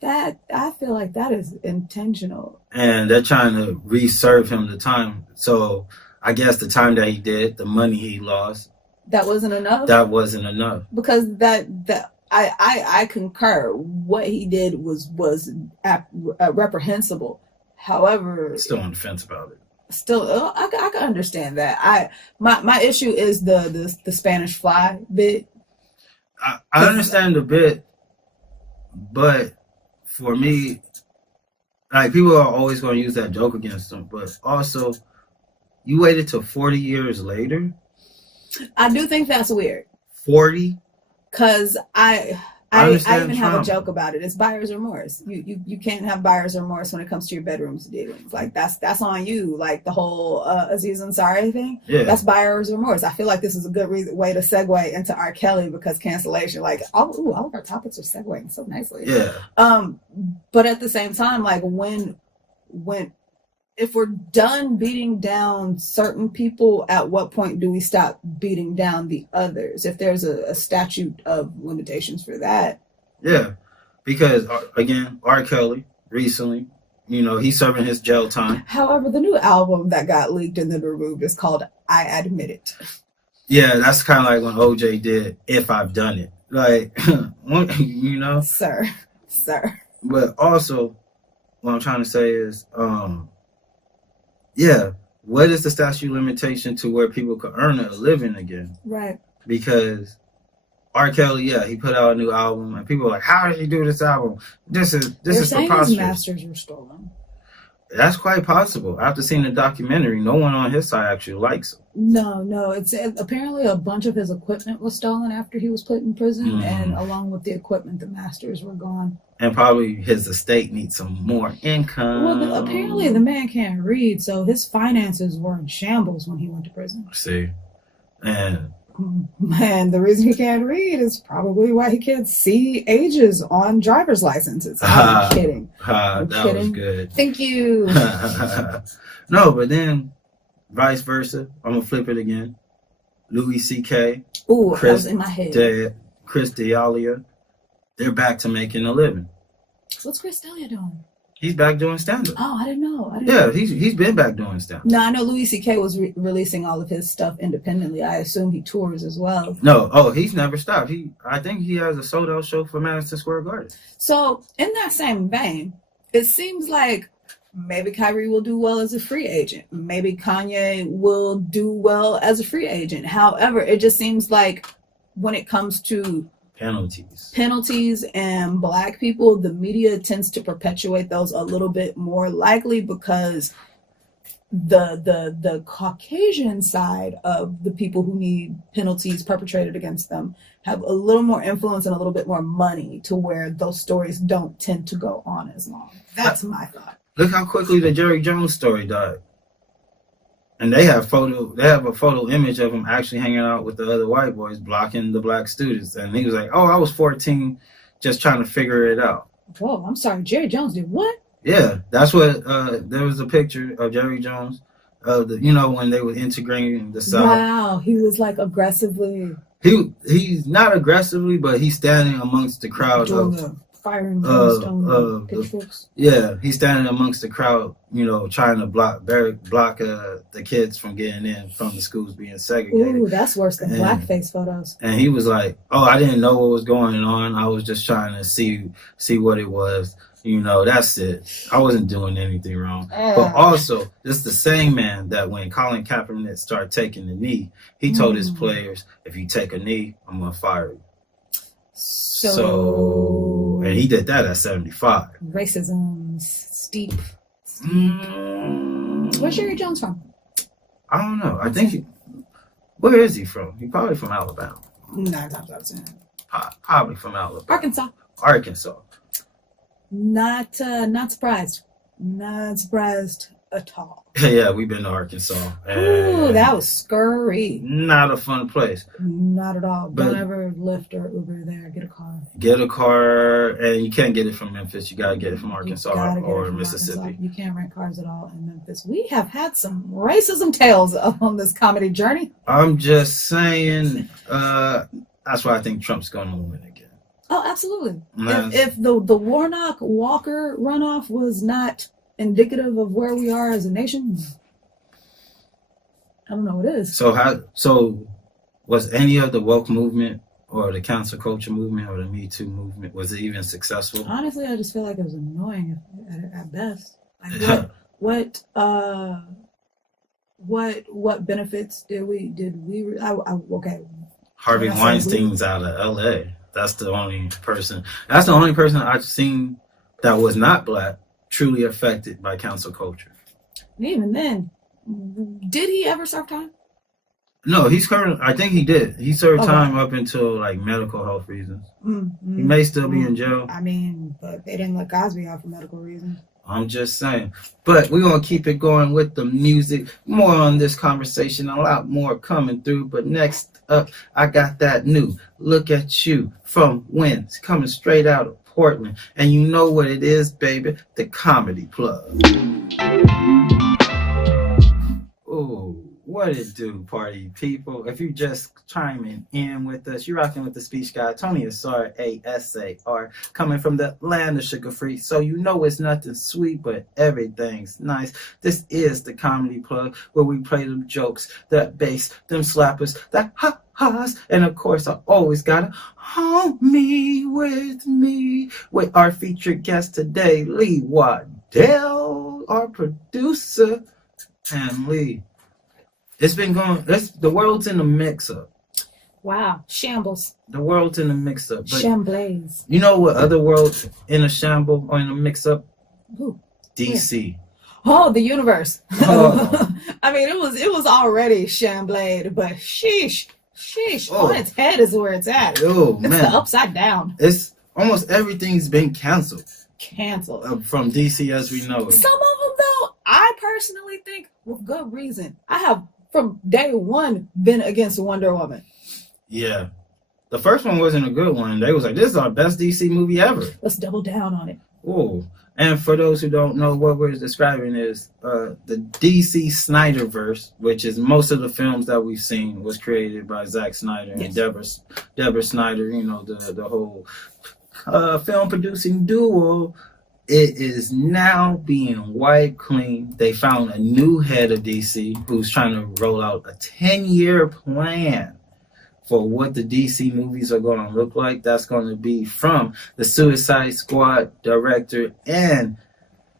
That, I feel like that is intentional. And they're trying to reserve him the time. So I guess the time that he did, the money he lost. That wasn't enough? That wasn't enough. Because I concur. What he did was reprehensible. However, still on the fence about it. Still, I can understand that. My issue is the Spanish Fly bit. I understand the bit, but for me, like, people are always going to use that joke against him. But also, you waited till 40 years later. I do think that's weird. 40? Because I even have a joke about it. It's buyer's remorse. You can't have buyer's remorse when it comes to your bedroom's dealings. Like, that's on you. Like the whole Aziz Ansari thing. Yeah. That's buyer's remorse. I feel like this is a good way to segue into R. Kelly, because cancellation. Like, all of our topics are segueing so nicely. Yeah. But at the same time, like when if we're done beating down certain people, at what point do we stop beating down the others? If there's a statute of limitations for that. Yeah, because again, R. Kelly recently, he's serving his jail time. However, the new album that got leaked and then removed is called I Admit It. Yeah, that's kind of like when OJ did If I've Done It. Like, Sir. But also, what I'm trying to say is, what is the statute limitation to where people could earn a living again? Right. Because R. Kelly, he put out a new album, and people are like, "How did he do this album? This is preposterous." His masters were stolen. That's quite possible. After seeing the documentary, no one on his side actually likes him. No. It's apparently a bunch of his equipment was stolen after he was put in prison, and along with the equipment, the masters were gone. And probably his estate needs some more income. Well, apparently the man can't read, so his finances were in shambles when he went to prison. See, and the reason he can't read is probably why he can't see ages on driver's licenses. I'm kidding. That was good. Thank you. No, but then vice versa. I'm gonna flip it again. Louis C.K. Ooh, that was in my head. Chris D'Elia. They're back to making a living. What's Chris D'Elia doing? He's back doing stand-up. Oh, I didn't know. He's been back doing stand-up. No, I know Louis C.K. was releasing all of his stuff independently. I assume he tours as well. No, he's never stopped. I think he has a sold-out show for Madison Square Garden. So, in that same vein, it seems like maybe Kyrie will do well as a free agent. Maybe Kanye will do well as a free agent. However, it just seems like when it comes to penalties and black people, the media tends to perpetuate those a little bit more likely because the Caucasian side of the people who need penalties perpetrated against them have a little more influence and a little bit more money to where those stories don't tend to go on as long. That's my thought. Look how quickly the Jerry Jones story died. And they have a photo image of him actually hanging out with the other white boys, blocking the black students. And he was like, "Oh, I was 14, just trying to figure it out." Whoa, I'm sorry, Jerry Jones did what? Yeah, that's what. There was a picture of Jerry Jones, of when they were integrating the South. Wow, he was like aggressively. He's not aggressively, but he's standing amongst the crowd of fire and brimstone pitchforks. Yeah, he's standing amongst the crowd, trying to block the kids from getting in from the schools being segregated. Ooh, that's worse than blackface photos. And he was like, "Oh, I didn't know what was going on. I was just trying to see what it was. That's it. I wasn't doing anything wrong." But also, this is the same man that when Colin Kaepernick started taking the knee, he told his players, "If you take a knee, I'm gonna fire you." So, and he did that at 75. Racism, steep. Where's Jerry Jones from? I don't know. I think where is he from? He's probably from Alabama. 9 times out of 10. Probably from Alabama. Arkansas. Not surprised. Not surprised at all. Yeah, we've been to Arkansas. Ooh, that was scurry. Not a fun place. Not at all. Don't ever Lyft or Uber there. Get a car. Get a car, and you can't get it from Memphis. You gotta get it from Arkansas or Mississippi. Arkansas. You can't rent cars at all in Memphis. We have had some racism tales on this comedy journey. I'm just saying. That's why I think Trump's gonna win again. Oh, absolutely. If the Warnock-Walker runoff was not indicative of where we are as a nation, I don't know what is. So was any of the woke movement or the cancel culture movement or the Me Too movement, was it even successful? Honestly, I just feel like it was annoying at best. Like what benefits did we okay. Harvey Weinstein's out of LA. That's the only person I've seen that was not black truly affected by cancel culture. Even then, did he ever serve time? No, I think he did. He served time up until like medical health reasons. He may still be in jail. I mean, but they didn't let Cosby out for medical reasons. I'm just saying. But we're going to keep it going with the music. More on this conversation. A lot more coming through. But next up, I got that new Look at You from Wins coming straight out of Portland. And you know what it is, baby. The Comedy Plug. What it do, party people? If you just chiming in with us, you're rocking with the speech guy, Tony Asar, Asar, coming from the land of sugar free. So you know it's nothing sweet, but everything's nice. This is the comedy plug where we play them jokes, that bass, them slappers, that ha-has, and of course I always got a homie with me with our featured guest today, Lee Waddell, our producer. And Lee, it's been going. The world's in a mix-up. Wow, shambles. The world's in a mix-up. Shambles. You know what other world's in a shamble or in a mix-up? Who? DC. Oh, the universe. Oh. I mean, it was already shamblade, but sheesh, Oh. on its head is where it's at. Oh It's man, the upside down. it's almost everything's been canceled Canceled. from DC as we know it. Some of them, though, I personally think with good reason. I have from day one been against Wonder Woman. Yeah, the first one wasn't a good one. They was like, "This is our best DC movie ever." Let's double down on it. Oh, and for those who don't know, what we're describing is the DC Snyderverse, which is most of the films that we've seen was created by Zack Snyder and Deborah Snyder. You know, the whole film producing duo. It is now being wiped clean. They found a new head of DC who's trying to roll out a 10-year plan for what the DC movies are going to look like. That's going to be from the Suicide Squad director and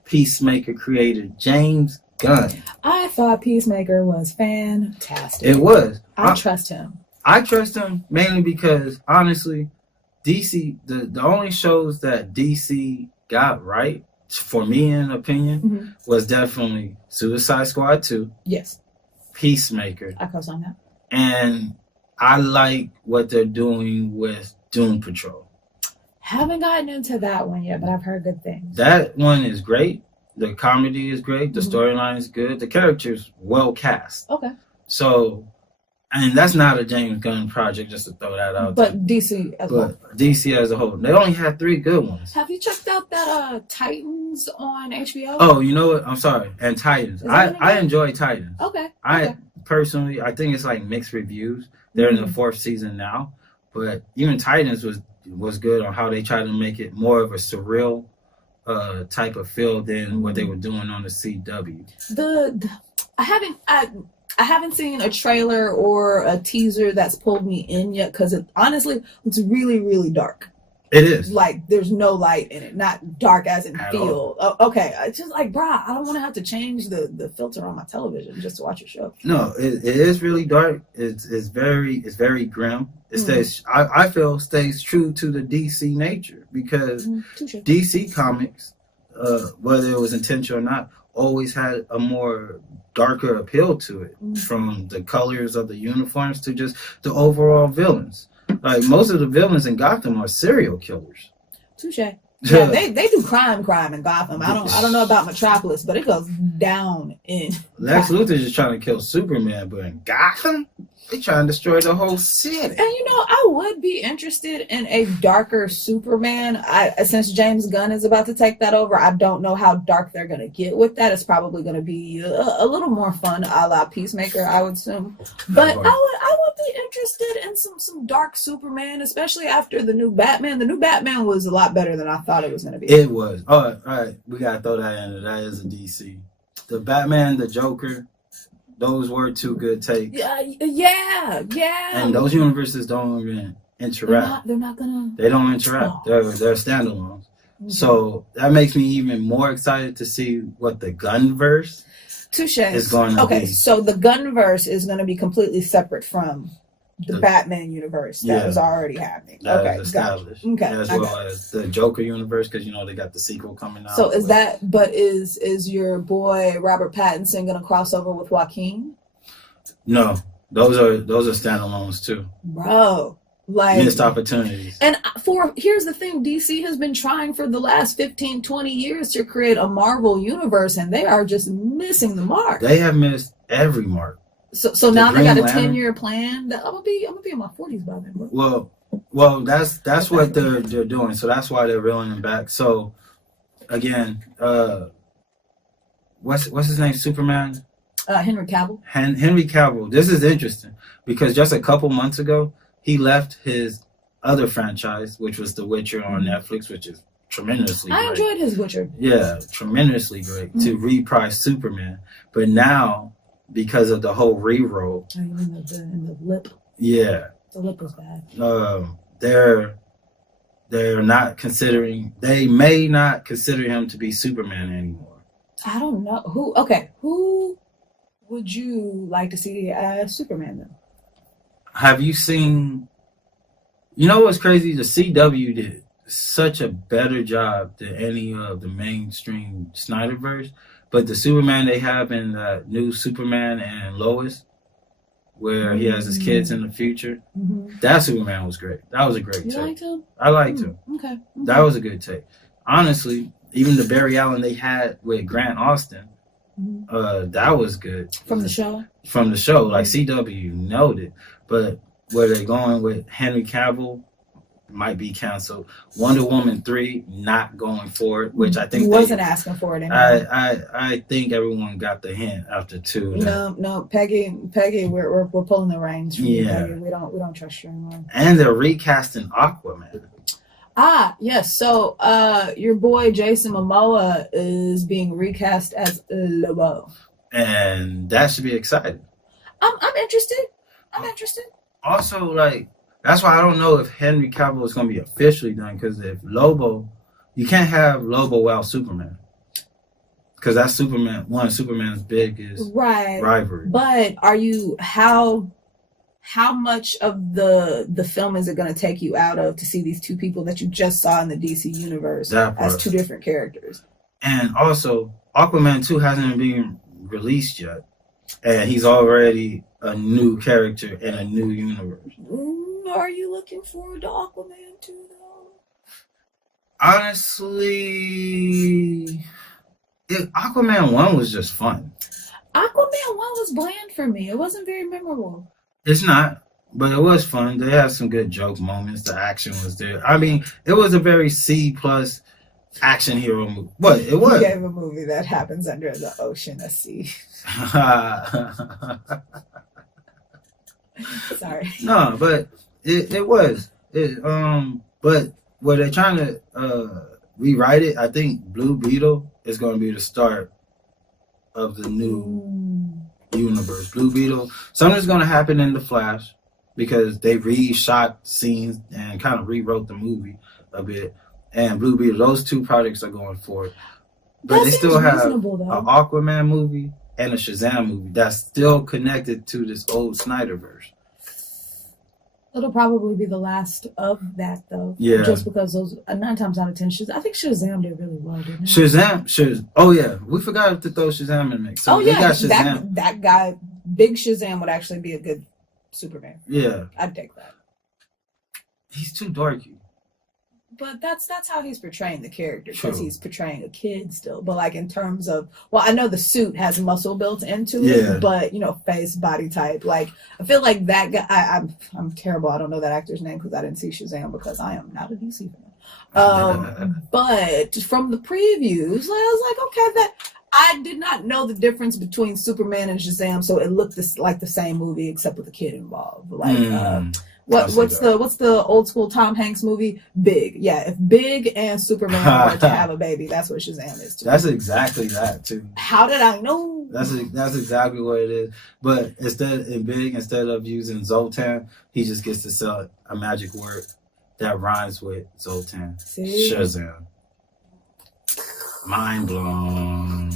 Peacemaker creator, James Gunn. I thought Peacemaker was fantastic. It was. I trust him. I trust him mainly because, honestly, DC, the only shows that DC got right, for me in opinion, was definitely Suicide Squad 2. Yes. Peacemaker. I co-sign that. And I like what they're doing with Doom Patrol. Haven't gotten into that one yet, but I've heard good things. That one is great. The comedy is great. The storyline is good. The characters well cast. Okay. So, and that's not a James Gunn project, just to throw that out. But DC as well. DC as a whole. They only had 3 good ones. Have you checked out that Titans on HBO? Oh, you know what? I'm sorry. And Titans. I enjoy Titans. Okay. I personally, I think it's like mixed reviews. They're in the 4th season now. But even Titans was good on how they tried to make it more of a surreal type of feel than what they were doing on the CW. I haven't seen a trailer or a teaser that's pulled me in yet because it honestly looks really, really dark. It is. Like, there's no light in it. Not dark as in At feel. Oh, okay. It's just like, brah, I don't want to have to change the filter on my television just to watch a show. No, it is really dark. It's very grim. It stays, I feel, stays true to the DC nature because DC Comics, whether it was intentional or not, always had a more darker appeal to it, from the colors of the uniforms to just the overall villains. Like, most of the villains in Gotham are serial killers. Touche. Yeah, they do crime in Gotham. I don't know about Metropolis, but it goes down in Lex Luthor's just trying to kill Superman, but in Gotham, they trying to destroy the whole city. And I would be interested in a darker Superman. Since James Gunn is about to take that over, I don't know how dark they're gonna get with that. It's probably gonna be a little more fun, a la Peacemaker, I would assume. But I would be interested in some dark Superman, especially after the new Batman. The new Batman was a lot better than I thought it was gonna be. It was. All right, we gotta throw that in. That is a DC. The Batman, the Joker. Those were 2 good takes. Yeah. And those universes don't even interact. They're not gonna. They don't interact. Oh. They're standalones. So that makes me even more excited to see what the Gunverse is going to be. Okay, so the Gunverse is going to be completely separate from the Batman universe that was already happening. That is established. Gotcha. Okay, as well as the Joker universe, because they got the sequel coming out. So is your boy Robert Pattinson going to cross over with Joaquin? No, those are standalones too, bro. Like, missed opportunities. And here's the thing, DC has been trying for the last 15, 20 years to create a Marvel universe, and they are just missing the mark. They have missed every mark. So now they got a 10-year plan. I'm gonna be in my 40s by then, bro. Well, that's what they're doing. So that's why they're reeling them back. So again, what's his name? Superman. Henry Cavill. Henry Cavill. This is interesting because just a couple months ago, he left his other franchise, which was The Witcher on Netflix, which is tremendously great. I enjoyed his Witcher. Yeah, tremendously great to reprise Superman. But now, because of the whole rewrote, in the lip. Yeah, the lip was bad. They're not considering. They may not consider him to be Superman anymore. I don't know who. Okay, who would you like to see as Superman then? Have you seen? You know what's crazy? The CW did such a better job than any of the mainstream Snyderverse. But the Superman they have in the new Superman and Lois, where he has his kids in the future, that Superman was great. That was a great take. You liked him? I liked him. Okay. That was a good take. Honestly, even the Barry Allen they had with Grant Austin, that was good. From the show? From the show. Like CW nailed it. But where they're going with Henry Cavill might be canceled. Wonder Woman 3 not going for it, which I think he wasn't asking for it anymore. I think everyone got the hint after 2. No, Peggy, we're pulling the reins from you, Peggy. We don't trust you anymore. And they're recasting Aquaman. Yes. So your boy Jason Momoa is being recast as Lobo. And that should be exciting. I'm interested. Also, like, that's why I don't know if Henry Cavill is going to be officially done, because if Lobo, you can't have Lobo without Superman. Because that's one of Superman's biggest rivalry. But how much of the film is it going to take you out of to see these two people that you just saw in the DC universe as two different characters? And also, Aquaman 2 hasn't been released yet. And he's already a new character in a new universe. Are you looking forward to Aquaman 2, though? Honestly, Aquaman 1 was just fun. Aquaman 1 was bland for me. It wasn't very memorable. It's not, but it was fun. They had some good joke moments. The action was there. I mean, it was a very C+ action hero movie. What? It was. You gave a movie that happens under the ocean, a sea. Sorry. No, but it was. But where they're trying to rewrite it, I think Blue Beetle is going to be the start of the new universe. Blue Beetle. Something's going to happen in The Flash because they reshot scenes and kind of rewrote the movie a bit. And Blue Beetle, those two projects are going forward. But that they still have an though. Aquaman movie and a Shazam movie that's still connected to this old Snyderverse. It'll probably be the last of that, though. Yeah. Just because those 9 times out of 10, I think Shazam did really well, didn't it? Shazam. Oh yeah, we forgot to throw Shazam in the mix. So that guy, Big Shazam, would actually be a good Superman. Yeah, I'd take that. He's too dorky. But that's how he's portraying the character, because he's portraying a kid still. But like in terms of, well, I know the suit has muscle built into it, but face, body type, like I feel like that guy. I'm terrible. I don't know that actor's name because I didn't see Shazam because I am not a DC fan. But from the previews, I was like, okay, that I did not know the difference between Superman and Shazam, so it looked like the same movie except with a kid involved. Like. What's the old school Tom Hanks movie? Big. Yeah, if Big and Superman were to have a baby, that's what Shazam is too. That's exactly that too. How did I know? That's exactly what it is. But instead of using Zoltan, he just gets to sell a magic word that rhymes with Zoltan. See? Shazam. Mind blown.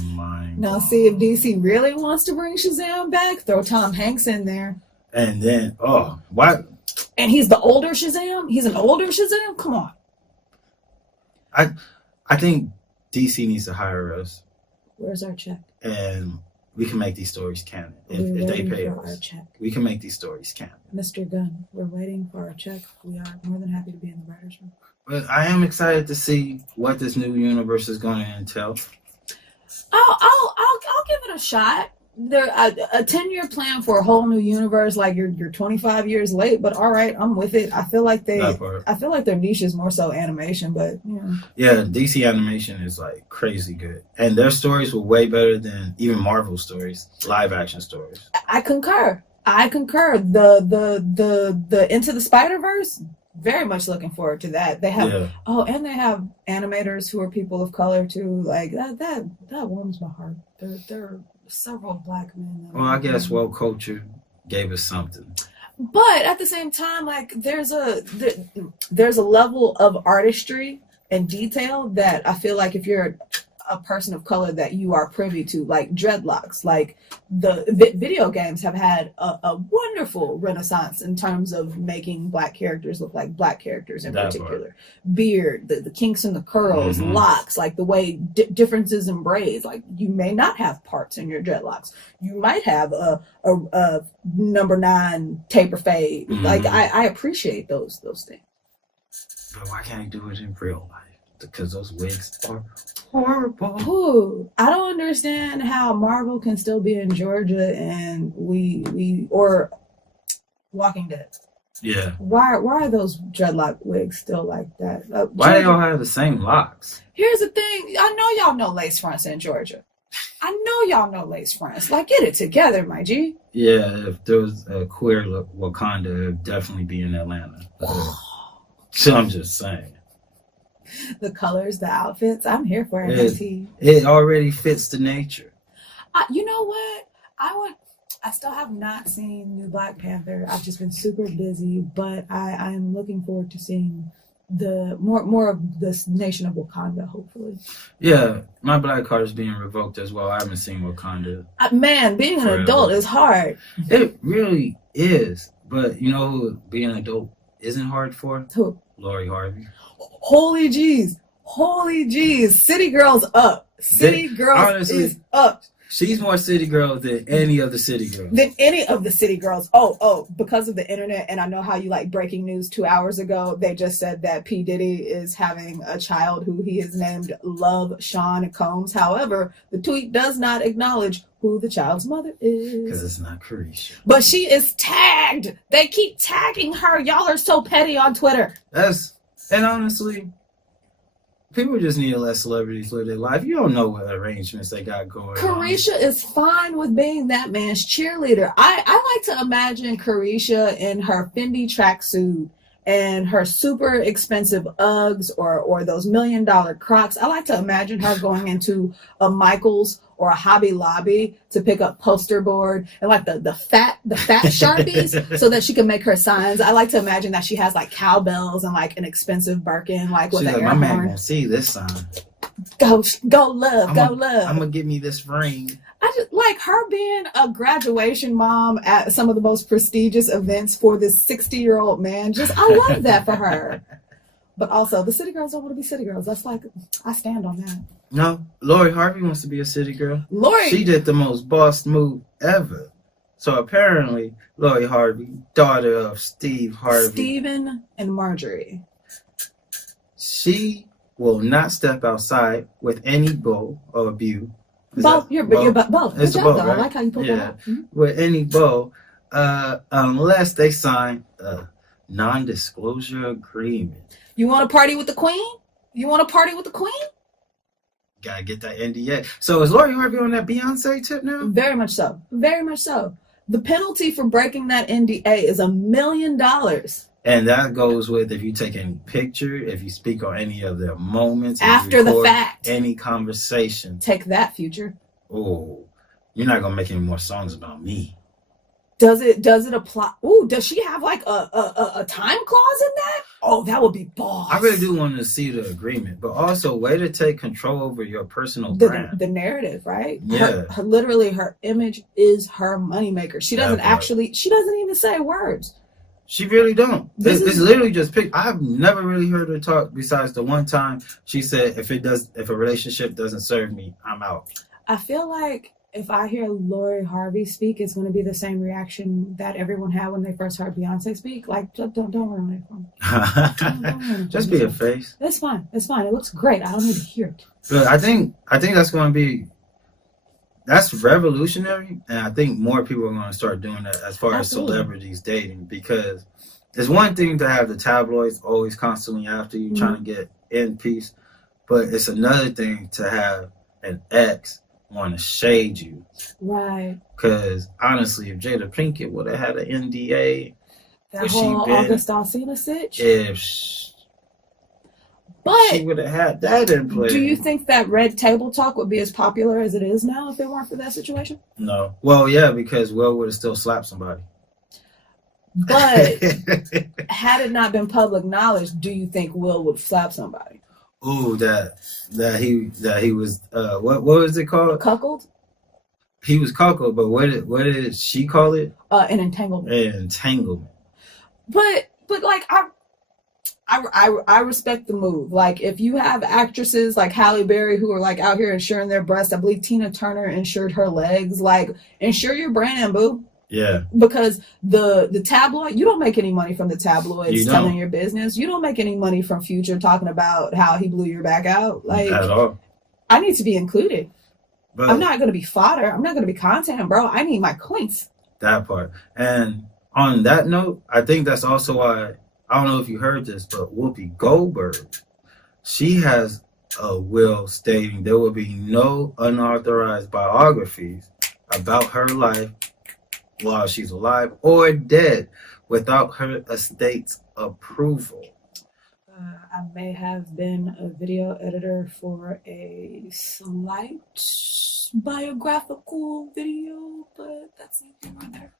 Now see, if DC really wants to bring Shazam back, throw Tom Hanks in there. And then what? And he's the older Shazam? He's an older Shazam? Come on. I think DC needs to hire us. Where's our check? And we can make these stories canon. If they pay us. Our check. We can make these stories canon. Mr. Gunn, we're waiting for our check. We are more than happy to be in the writer's room. But I am excited to see what this new universe is going to entail. I'll give it a shot. a 10-year plan for a whole new universe, like you're 25 years late, but all right, I'm with it. I feel like their niche is more so animation, but yeah, DC animation is like crazy good, and their stories were way better than even Marvel stories, live action stories. I concur. The Into the Spider-Verse, very much looking forward to that. They have and they have animators who are people of color too. Like that warms my heart. There are several black men. Well, I guess woke culture gave us something. But at the same time, like there's a level of artistry and detail that I feel like if you're a person of color that you are privy to, like dreadlocks. Like the video games have had a wonderful renaissance in terms of making black characters look like black characters in particular. Beard, the kinks and the curls, locks, like the way differences in braids. Like you may not have parts in your dreadlocks. You might have a number 9 taper fade. Like I appreciate those things. But why can't I do it in real life? Because those wigs are horrible. Ooh, I don't understand how Marvel can still be in Georgia and we or Walking Dead. Yeah. Why are those dreadlock wigs still like that? Why they all have the same locks? Here's the thing. I know y'all know lace fronts in Georgia. I know y'all know lace fronts. Like, get it together, my G. Yeah, if there was a queer Wakanda, it would definitely be in Atlanta. So I'm just saying. The colors, the outfits, I'm here for it. It already fits the nature. You know what? I still have not seen New Black Panther. I've just been super busy, but I'm looking forward to seeing the more of this nation of Wakanda, hopefully. Yeah, my black card is being revoked as well. I haven't seen Wakanda. Man, being an adult is hard. It really is. But you know who being an adult isn't hard for? Who? Lori Harvey. Holy jeez. City Girls up. City Girls honestly, is up. She's more city girl than any of the city girls. Because of the internet, and I know how you like breaking news 2 hours ago. They just said that P. Diddy is having a child who he has named Love Sean Combs. However, the tweet does not acknowledge who the child's mother is. Because it's not Caresha. But she is tagged. They keep tagging her. Y'all are so petty on Twitter. And honestly, people just need to let celebrities live their life. You don't know what arrangements they got going on. Caresha is fine with being that man's cheerleader. I like to imagine Caresha in her Fendi tracksuit and her super expensive Uggs or those $1 million Crocs. I like to imagine her going into a Michael's or a Hobby Lobby to pick up poster board and like the fat Sharpies so that she can make her signs. I like to imagine that she has like cowbells and like an expensive Birkin, like with an air my horn. man gonna see this sign. Go love. I'm gonna give me this ring. I just like her being a graduation mom at some of the most prestigious events for this 60-year-old man. I love that for her. But also, the city girls don't want to be city girls. That's like, I stand on that. No, Lori Harvey wants to be a city girl. She did the most boss move ever. So apparently, Lori Harvey, daughter of Steve Harvey. Stephen and Marjorie. She will not step outside with any bow or beau. Both. You're both. It's a bow, right? I like how you put that out. Mm-hmm. With any bow, unless they sign a non-disclosure agreement. You want to party with the queen? Gotta get that NDA. So is Lori Harvey on that Beyonce tip now? Very much so. The penalty for breaking that NDA is $1 million. And that goes with if you take any picture, if you speak on any of their moments. After the fact. Any conversation. Take that, Future. Oh, you're not going to make any more songs about me. Does it apply? Ooh, does she have like a time clause in that? Oh, that would be boss. I really do want to see the agreement, but also way to take control over your personal brand. The narrative, right? Yeah. Literally, her image is her moneymaker. She doesn't even say words. She really don't. It's literally just pick. I've never really heard her talk besides the one time she said, if a relationship doesn't serve me, I'm out. I feel like if I hear Lori Harvey speak, it's going to be the same reaction that everyone had when they first heard Beyonce speak. Like, don't ruin it for me. Just be a face. It's fine. It looks great. I don't need to hear it. But I think that's going to be that's revolutionary, and I think more people are going to start doing that as far as Absolutely. celebrities dating, because it's one thing to have the tabloids always constantly after you trying to get in peace, but it's another thing to have an ex want to shade you. Right. Because honestly, if Jada Pinkett would have had an NDA, That whole August Alsina sitch. if she would have had that in place. Do you think that Red Table Talk would be as popular as it is now if it weren't for that situation? No. Well, yeah, because Will would have still slapped somebody. But had it not been public knowledge, do you think Will would slap somebody? Ooh, that he was what was it called? Cuckold? He was cuckold, but what did she call it? An entanglement. An entanglement. But like I respect the move. Like if you have actresses like Halle Berry who are like out here insuring their breasts, I believe Tina Turner insured her legs. Like insure your brand, boo. Yeah. Because the tabloid, you don't make any money from the tabloids telling your business. You don't make any money from Future talking about how he blew your back out. Like at all. I need to be included. But I'm not gonna be fodder. I'm not gonna be content, bro. I need my coins. That part. And on that note, I think that's also why, I don't know if you heard this, but Whoopi Goldberg, she has a will stating there will be no unauthorized biographies about her life while she's alive or dead without her estate's approval. I may have been a video editor for a slight biographical video, but that's anything right there.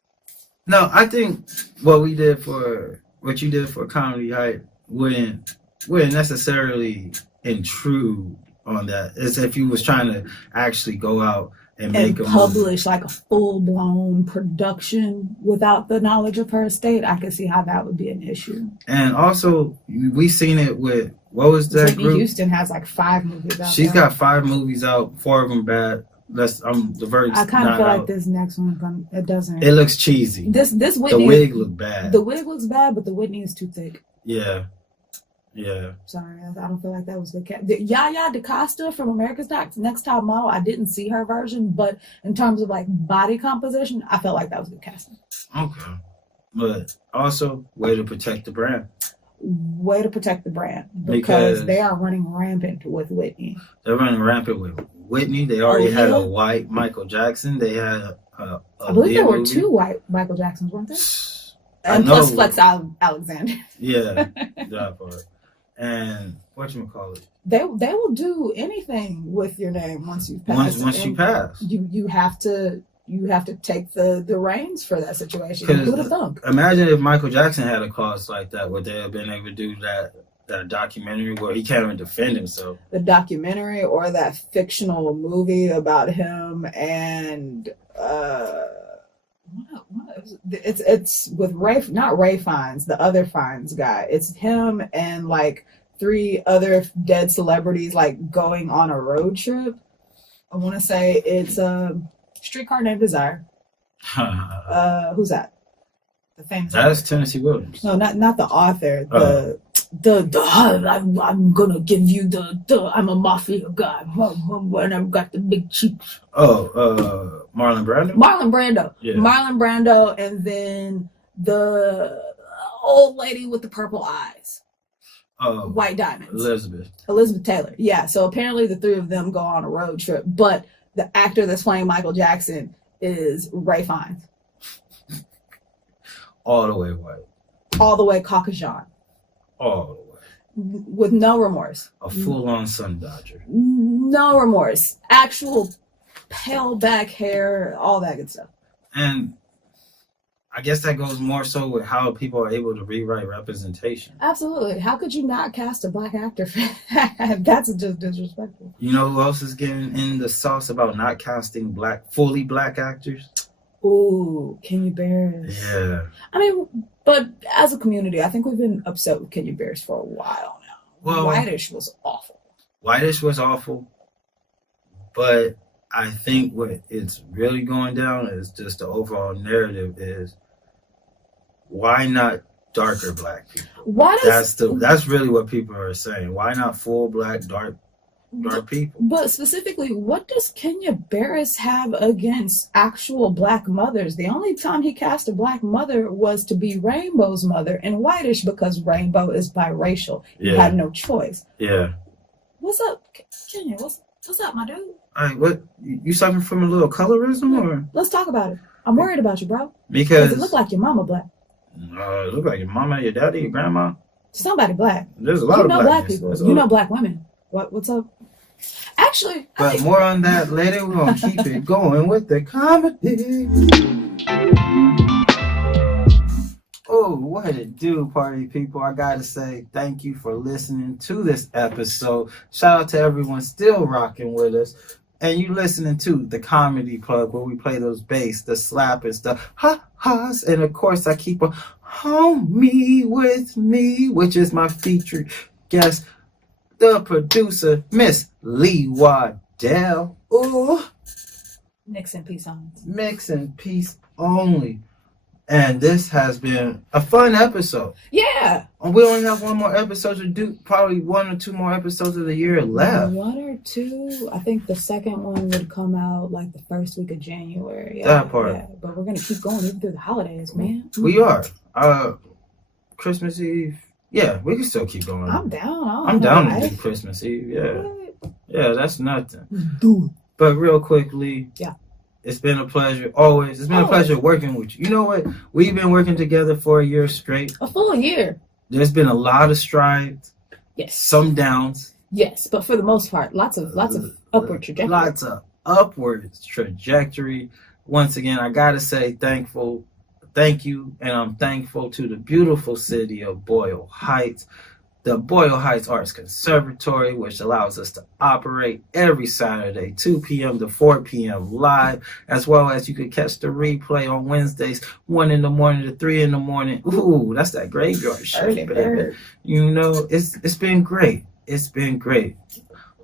No, I think what you did for Comedy Hype wouldn't necessarily intrude on that. As if you was trying to actually go out and make a publish movie. Like a full-blown production without the knowledge of her estate. I can see how that would be an issue. And also, we seen it with, what was that Whitney group? Houston has like 5 movies out. She's got 5 movies out, 4 of them bad. The verdict's I kind of feel out. like this next one, it doesn't. It looks cheesy. This Whitney. The wig looked bad. The wig looks bad, but the Whitney is too thick. Yeah. Sorry, I don't feel like that was good. Yaya DaCosta from America's Next Top Model, I didn't see her version, but in terms of like body composition, I felt like that was good casting. Okay. But also, way to protect the brand. Way to protect the brand because they are running rampant with Whitney. They're running rampant with Whitney. They already had a white Michael Jackson. They had a I believe there were movie. 2 white Michael Jacksons, weren't there? And plus Flex Alexander. Yeah, that part. And whatchamacallit? They will do anything with your name once you've passed. Once you pass. You have to take the reins for that situation. Who would have thunk? Imagine if Michael Jackson had a cause like that, would they have been able to do that documentary where he can't even defend himself? The documentary or that fictional movie about him and it's with not Ray Fiennes, the other Fiennes guy. It's him and like 3 other dead celebrities like going on a road trip. I want to say it's Streetcar Named Desire. Who's that? The famous. That's Tennessee Williams. No, not the author. I'm gonna give you I'm a mafia guy and I've got the big cheeks. Marlon Brando. Marlon Brando. Yeah. Marlon Brando, and then the old lady with the purple eyes. White Diamonds. Elizabeth Taylor. Yeah. So apparently the 3 of them go on a road trip, but the actor that's playing Michael Jackson is Ray Fiennes. All the way white. All the way Caucasian. All the way. With no remorse. A full-on sun dodger. No remorse. Actual pale back hair, all that good stuff. And I guess that goes more so with how people are able to rewrite representation. Absolutely. How could you not cast a black actor for that? That's just disrespectful. You know who else is getting in the sauce about not casting fully black actors? Ooh, Kenya Barris. Yeah. I mean, but as a community, I think we've been upset with Kenya Barris for a while now. Well, Whitish was awful. But I think what it's really going down is just the overall narrative is, why not darker black people? That's really what people are saying. Why not full black, dark? dark people. But specifically, what does Kenya Barris have against actual black mothers? The only time he cast a black mother was to be Rainbow's mother, and Whitish because Rainbow is biracial. He had no choice. Yeah. What's up, Kenya? What's up, my dude? All right, what you suffering from a little colorism or? Let's talk about it. I'm worried about you, bro. Because it look like your mama black. It look like your mama, your daddy, your grandma. Somebody black. There's a lot of black people. You know black women. What's up? Actually, but more on that later. We're gonna keep it going with the comedy. Oh, what it do, party people? I gotta say thank you for listening to this episode. Shout out to everyone still rocking with us. And you listening to the Comedy Plug, where we play those bass, the slappers, the ha-has, and of course I keep a homie with me, which is my featured guest, the producer, Miss Lee Waddell. Ooh. Mix and peace only. Mix and peace only. And this has been a fun episode. Yeah. And we only have one more episode to do, probably 1 or 2 more episodes of the year left. 1 or 2. I think the second one would come out like the first week of January. Yeah, that part. Yeah. But we're going to keep going even through the holidays, man. We are. Christmas Eve. Yeah, we can still keep going. I'm down. I'm down to do Christmas Eve. Yeah. What? Yeah, that's nothing. Do it. But real quickly. Yeah. It's been a pleasure, always. It's been a pleasure working with you. You know what? We've been working together for a year straight. A full year. There's been a lot of strides. Yes. Some downs. Yes, but for the most part, lots of upward trajectory. Lots of upward trajectory. Once again, I gotta say thank you, and I'm thankful to the beautiful city of Boyle Heights. The Boyle Heights Arts Conservatory, which allows us to operate every Saturday, 2 p.m. to 4 p.m. live, as well as you can catch the replay on Wednesdays, 1 in the morning to 3 in the morning. Ooh, that's that graveyard shit, baby. You know, it's been great. It's been great.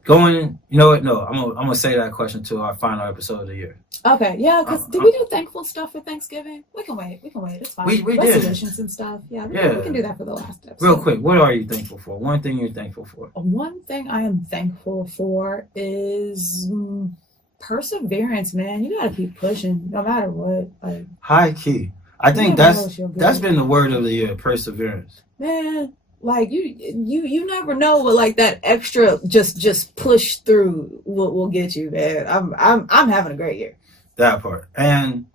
Going, you know what? No, I'm gonna say that question to our final episode of the year. Okay, yeah, because did we do thankful stuff for Thanksgiving? We can wait. It's fine. We did. Resolutions and stuff. Yeah, we can do that for the last episode. Real quick, what are you thankful for? One thing you're thankful for. One thing I am thankful for is perseverance, man. You gotta keep pushing, no matter what. Like, high key. I think that's been the word of the year, perseverance. Man. Like you never know what like that extra just push through will get you, man. I'm having a great year. That part. And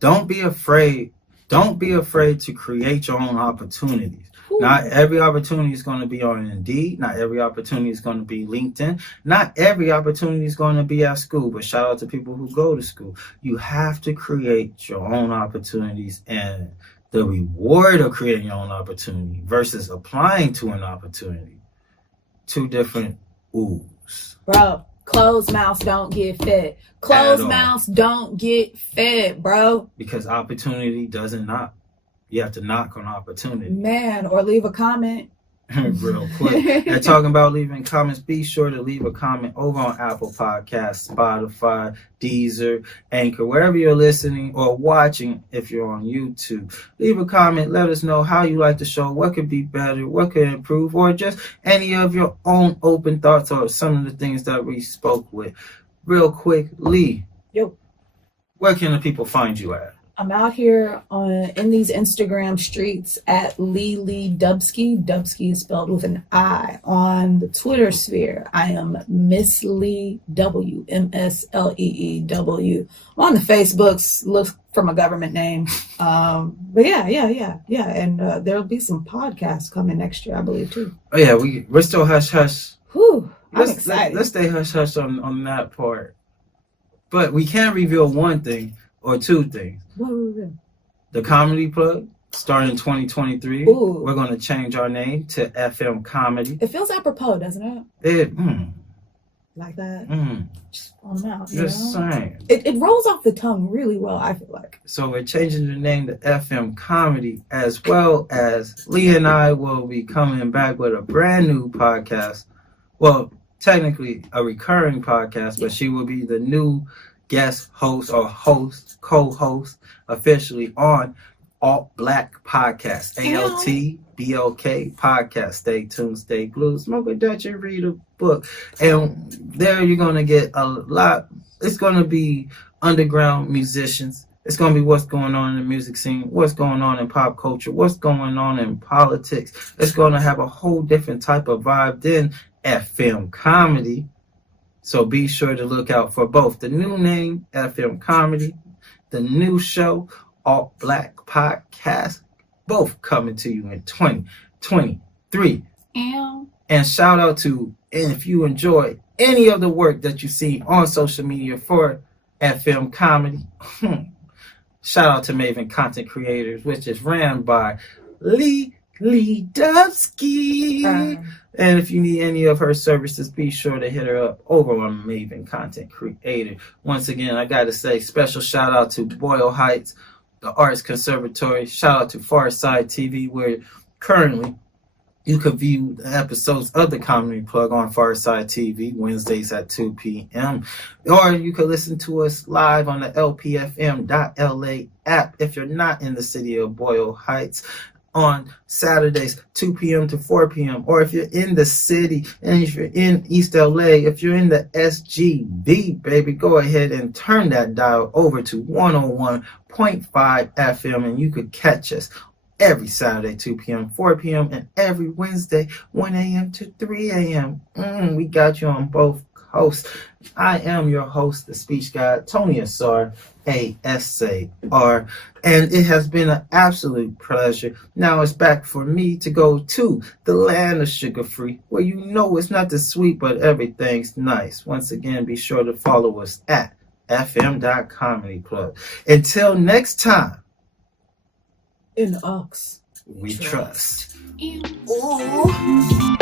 don't be afraid to create your own opportunities. Ooh. Not every opportunity is going to be on Indeed. Not every opportunity is going to be LinkedIn. Not every opportunity is going to be at school. But shout out to people who go to school. You have to create your own opportunities, and the reward of creating your own opportunity versus applying to an opportunity. 2 different oohs. Bro, closed mouths don't get fed. Closed mouths don't get fed, bro. Because opportunity doesn't knock. You have to knock on opportunity. Man, or leave a comment. Real quick. And talking about leaving comments, be sure to leave a comment over on Apple Podcasts, Spotify, Deezer, Anchor, wherever you're listening or watching. If you're on YouTube, leave a comment. Let us know how you like the show, what could be better, what could improve, or just any of your own open thoughts or some of the things that we spoke with. Real quick, Lee. Yo. Where can the people find you at? I'm out here in these Instagram streets at Lee Dubsky. Dubsky is spelled with an I. On the Twitter sphere, I am Miss Lee W, MSLEEW. On the Facebooks, look for my government name. But yeah. And there'll be some podcasts coming next year, I believe, too. Oh yeah, we're still hush hush. Whew, I'm excited. Let's stay hush hush on that part. But we can reveal one thing. Or 2 things. What were we? The Comedy Plug, starting in 2023. Ooh. We're going to change our name to FM Comedy. It feels apropos, doesn't it? Like that? Just on them out. Just saying. It rolls off the tongue really well, I feel like. So we're changing the name to FM Comedy, as well as Lee and I will be coming back with a brand new podcast. Well, technically a recurring podcast, but she will be the new guest host or co-host officially on Alt Black Podcast. ALTBOK Podcast. Stay tuned, stay glued. Smoke a Dutch and read a book. And there you're going to get a lot. It's going to be underground musicians. It's going to be what's going on in the music scene, what's going on in pop culture, what's going on in politics. It's going to have a whole different type of vibe than FM comedy. So be sure to look out for both the new name, FM comedy, the new show, Alt Black Podcast, both coming to you in 2023. And shout out to, and if you enjoy any of the work that you see on social media for FM comedy, shout out to Maven Content Creators, which is ran by Lee Dubsky. And if you need any of her services, be sure to hit her up over on Maven Content Creator. Once again, I got to say special shout out to Boyle Heights, the Arts Conservatory. Shout out to Pharcyde TV, where currently you can view the episodes of the Comedy Plug on Pharcyde TV Wednesdays at 2 p.m. Or you can listen to us live on the lpfm.la app if you're not in the city of Boyle Heights on Saturdays 2 p.m. to 4 p.m. Or if you're in the city and if you're in East LA, if you're in the SGV, baby, go ahead and turn that dial over to 101.5 FM and you could catch us every Saturday, 2 p.m., 4 p.m., and every Wednesday, 1 a.m. to 3 a.m. We got you on both coasts. I am your host, the speech guide, Tony Asar, A-S-A-R, and it has been an absolute pleasure. Now it's back for me to go to the land of sugar-free, where you know it's not the sweet, but everything's nice. Once again, be sure to follow us at fm.comedyplug. Until next time, in the ox we trust. Ooh.